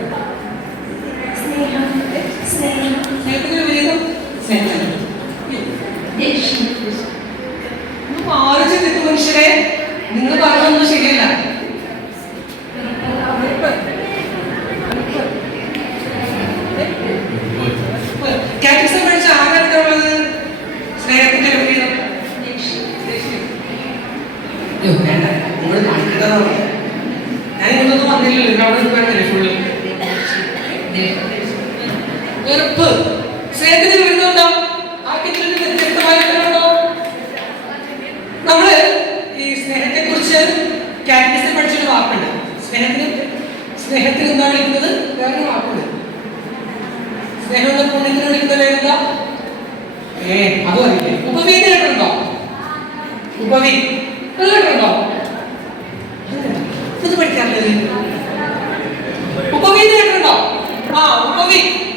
സ്നേഹത്തിന്റെ വിപരീതം സ്നേഹം. ആര് ചിന്തിക്കും മനുഷ്യരെ? നിങ്ങൾ പറഞ്ഞൊന്നും ശരിയല്ല. കാറ്റഗറിസം പഠിച്ച ആരാണ് ഉള്ളത്? സ്നേഹത്തിന്റെ വിപരീതം വേണ്ട, നിങ്ങൾ കാണിക്കേണ്ടതാണ്. ഞാൻ ഇങ്ങോട്ടൊന്നും വന്നില്ലല്ലോ, അവിടെ ഫുള്ള് വെറുപ്പ്. സ്നേഹത്തിന്റെ വിപരീതം ഉണ്ടോ? വ്യക്തമായ ഉണ്ടോ? നമ്മള് ഈ സ്നേഹത്തെ കുറിച്ച് കാറ്റഗറിസം പഠിച്ചൊരു വാക്കുണ്ട്. സ്നേഹത്തിന് എന്താണ് വിളിക്കുന്നത്? വേറൊരു വാക്കുണ്ട്. സ്നേഹം എന്ന പുണ്യത്തിന് വിളിക്കുന്ന പേരെന്താ? അതും അറിയില്ലേ? ഉപവീതി കേട്ടിട്ടുണ്ടോ? ഉപവി കേട്ടിട്ടുണ്ടോ? ഇത് പഠിക്കാറില്ലേ? ഉപവീതി കേട്ടിട്ടുണ്ടോ?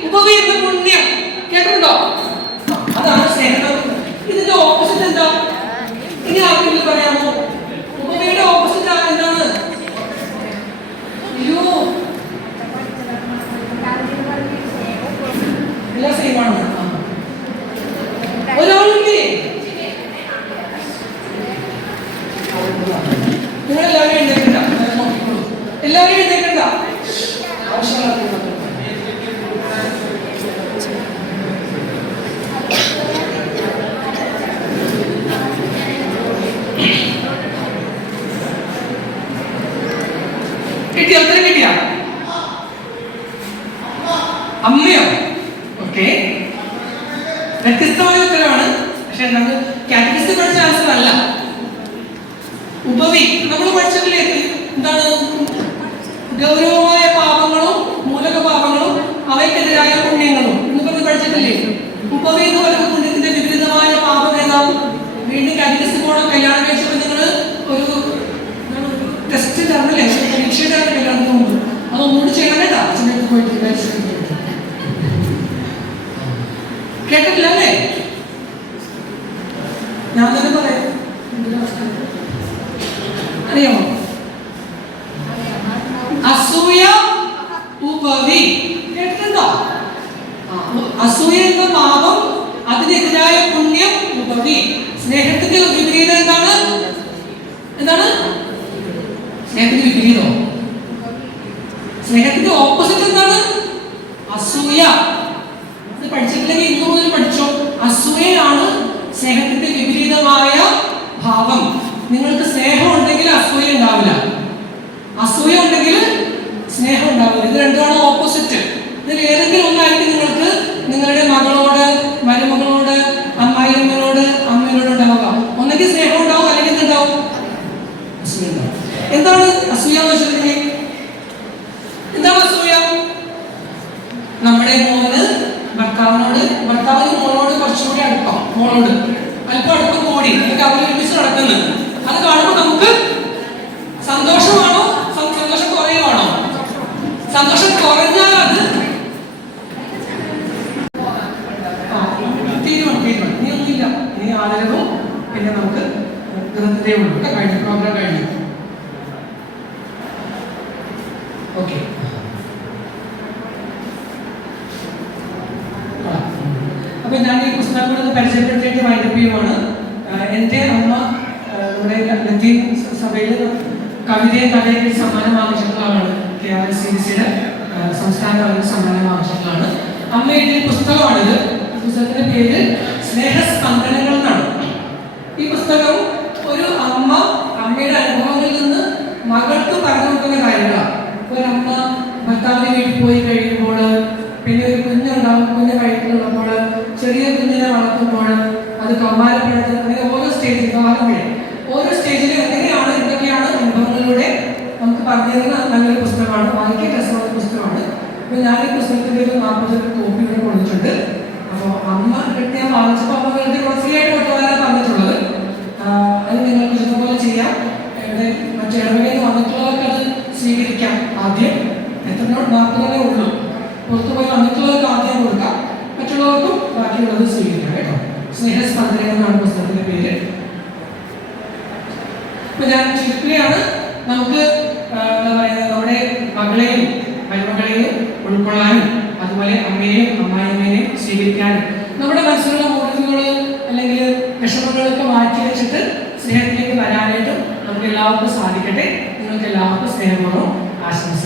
ഉപവി എന്ന പുണ്യം കേട്ടിട്ടുണ്ടോ? അതാണ് സ്നേഹം. ഇതിന്റെ ഓപ്പോസിറ്റ് എന്താ? ഇനി ആർക്കെങ്കിലും പറയാമോ? ഉപവിയുടെ ഓപ്പോസിറ്റ് എന്താണ്? അയ്യോ, എല്ലാം സെയിം ആണ്. ഒരാളില്ലേ? നിങ്ങളെല്ലാവരും എഴുന്നേക്കണ്ട, എല്ലാവരും എഴുന്നേക്കണ്ട. ആവശ്യമുള്ള കിട്ടിയ ഉത്തരം കിട്ടിയ അമ്മയോ? ഓക്കെ, വ്യത്യസ്തമായ ഉത്തരവാണ്. പക്ഷെ നമ്മൾ കാറ്റഗറിസം പഠിച്ച ആൻസർ അല്ല. ഉപവി നമ്മൾ പഠിച്ചിട്ടില്ലേ? എന്താണ്? ഗൗരവമായ പാപങ്ങളും മൂലക പാപങ്ങളും അവയ്ക്കെതിരായ പുണ്യങ്ങളും എന്ന് പറഞ്ഞ് പഠിച്ചിട്ടില്ലേ? ഉപവി എന്ന് പറയുന്ന പുണ്യത്തിന്റെ വിപരീതമായ പാപം ഏതാവും? വീണ്ടും കാറ്റഗറിസം പോകണം. കല്യാണം കഴിച്ചപ്പോൾ നിങ്ങൾ ഒരു ടെസ്റ്റ് നടന്നില്ലേ? പരീക്ഷയുടെ ഒന്നുകൂടി ചെയ്യണം കേട്ടോ. അച്ഛനടുത്ത് പോയിട്ട് കേട്ടിട്ടില്ല അല്ലേ? ഞാൻ തന്നെ പറയാം. അറിയാമോ? അസൂയ ഉപവി കേട്ടിട്ടുണ്ടോ? അസൂയ എന്ന പാപം, അതിനെതിരായ പുണ്യം ഉപവി. സ്നേഹത്തിന്റെ വിപരീതം എന്താണ്? എന്താണ് സ്നേഹത്തിന്റെ വിപരീതം? സ്നേഹത്തിന്റെ ഓപ്പോസിറ്റ് എന്താണ്? അസൂയ. ഇത് പഠിച്ചിട്ടില്ലെങ്കിൽ ഇന്നു മുതൽ പഠിച്ചോ. അസൂയയാണ് സ്നേഹത്തിന്റെ വിപരീതമായ ഭാവം. നിങ്ങൾക്ക് സ്നേഹം ഉണ്ടെങ്കിൽ അസൂയ ഉണ്ടാവില്ല, അസൂയ ഉണ്ടെങ്കിൽ സ്നേഹം ഉണ്ടാവില്ല. ഇത് രണ്ടുമാണ് ഓപ്പോസിറ്റ്. ഇതിൽ ഏതെങ്കിലും ഒന്നായിരിക്കും നിങ്ങൾക്ക് നിങ്ങളുടെ മകളോട്, മരുമകളോട്, അമ്മായിയമ്മയോട്, അമ്മയോട് ഉണ്ടാവുക. ഒന്നെങ്കിൽ സ്നേഹം ഉണ്ടാവും, അല്ലെങ്കിൽ എന്തുണ്ടാവും? അസൂയ ഉണ്ടാവും. എന്താണ് അസൂയ എന്ന് വെച്ചിട്ടുണ്ടെങ്കിൽ? എന്താണ് അസൂയ? നമ്മുടെ മോന് ഭർത്താവിന് മോളോട് കുറച്ചുകൂടി അടുപ്പം, മോളോട് അല്പം അടുപ്പം കൂടി, അല്ലെങ്കിൽ അവർ ഒരുമിച്ച് നടക്കുന്നത്, അത് കാണുമ്പോൾ നമുക്ക് സന്തോഷമാണോ? സന്തോഷം കുറയുവാണോ? സന്തോഷം കുറഞ്ഞാൽ അത് തീരുമാനം. ഇനി ഒന്നുമില്ല, ഇനി ആദരവും പിന്നെ നമുക്ക് ദൃഢതയും ഉള്ളൂ. കഴിഞ്ഞു, പ്രോഗ്രാം കഴിഞ്ഞു. ഓക്കെ. അപ്പൊ ഞാൻ ഈ പുസ്തകങ്ങളൊന്ന് പരിചയപ്പെടുത്തിയിട്ട് വൈൻഡപ്പ് ചെയ്യുവാണ്. എൻ്റെ അമ്മ നമ്മുടെ ലത്തീൻ സഭയിൽ കവിതയും കലയും സമ്മാനം വാങ്ങിച്ചിട്ടുള്ള ആളാണ്. KRSCBCയുടെ സംസ്ഥാന സമ്മാനം വാങ്ങിച്ചിട്ടുള്ളതാണ്. അമ്മ എഴുതിയ പുസ്തകമാണിത്. പുസ്തകത്തിന്റെ പേര് സ്നേഹസ്പന്ദനങ്ങൾ എന്നാണ്. ഈ പുസ്തകം ഒരു അമ്മയുടെ അനുഭവങ്ങളിൽ നിന്ന് മകൾക്ക് പറഞ്ഞു കൊടുക്കുന്ന കാര്യങ്ങളാണ്. ഒരമ്മ ഭർത്താവിന്റെ വീട്ടിൽ പോയി കഴിയുമ്പോൾ, പിന്നെ ഒരു കുഞ്ഞുണ്ടാവും, കുഞ്ഞ് വയറ്റിലുള്ളപ്പോൾ, ചെറിയ കുഞ്ഞിനെ വളർത്തുമ്പോൾ, അത് കൗമാരപ്പെടുത്തുന്നത്, അങ്ങനെ ഓരോ സ്റ്റേജിൽ ഓരോ സ്റ്റേജിലും എങ്ങനെയാണ്, എന്തൊക്കെയാണ് അനുഭവങ്ങളിലൂടെ നമുക്ക് പറഞ്ഞു തരുന്ന നല്ലൊരു പുസ്തകമാണ്. വായിക്കാൻ രസമുള്ള പുസ്തകമാണ്. അപ്പോൾ ഞാൻ ഈ പുസ്തകത്തിൻ്റെ ഒരു 40 കോപ്പി ഇവിടെ കൊടുത്തിട്ടുണ്ട്. അപ്പോൾ അമ്മ ഞാൻ വാങ്ങിച്ചപ്പോൾ അമ്മ വേണ്ടി ഫ്രീ ആയിട്ട് കൊണ്ടുവരാനാണ് പറഞ്ഞിട്ടുള്ളത്. അത് നിങ്ങൾക്ക് ഇതുപോലെ ചെയ്യാം. ഇവിടെ മറ്റേ ഇടവകയിൽ വന്നിട്ടുള്ളവർക്ക് അത് സ്വീകരിക്കാം. ആദ്യം എത്ര മാത്രമേ ഉള്ളൂ. പുറത്തു പോയി വന്നിട്ടുള്ളവർക്ക് ആദ്യം കൊടുക്കാം, മറ്റുള്ളവർക്കും ബാക്കിയുള്ളത് സ്വീകരിക്കാം കേട്ടോ. സ്നേഹസ്പന്ദനം എന്നാണ് പുസ്തകത്തിന്റെ പേര്. ഇപ്പൊ ഞാൻ ചുരുക്കുകയാണ്. നമുക്ക് എന്താ പറയുന്നത്, നമ്മുടെ മകളെയും മരുമകളെയും ഉൾക്കൊള്ളാനും അതുപോലെ അമ്മയെയും അമ്മായിയമ്മയെയും സ്വീകരിക്കാനും നമ്മുടെ മനസ്സിലുള്ള മുറിവുകൾ അല്ലെങ്കിൽ വിഷമങ്ങളൊക്കെ മാറ്റി വെച്ചിട്ട് സ്നേഹത്തിലേക്ക് വരാനായിട്ടും നമുക്ക് എല്ലാവർക്കും സാധിക്കട്ടെ. നിങ്ങൾക്ക് എല്ലാവർക്കും സ്നേഹപൂർവ്വം ആശംസിക്കുന്നു.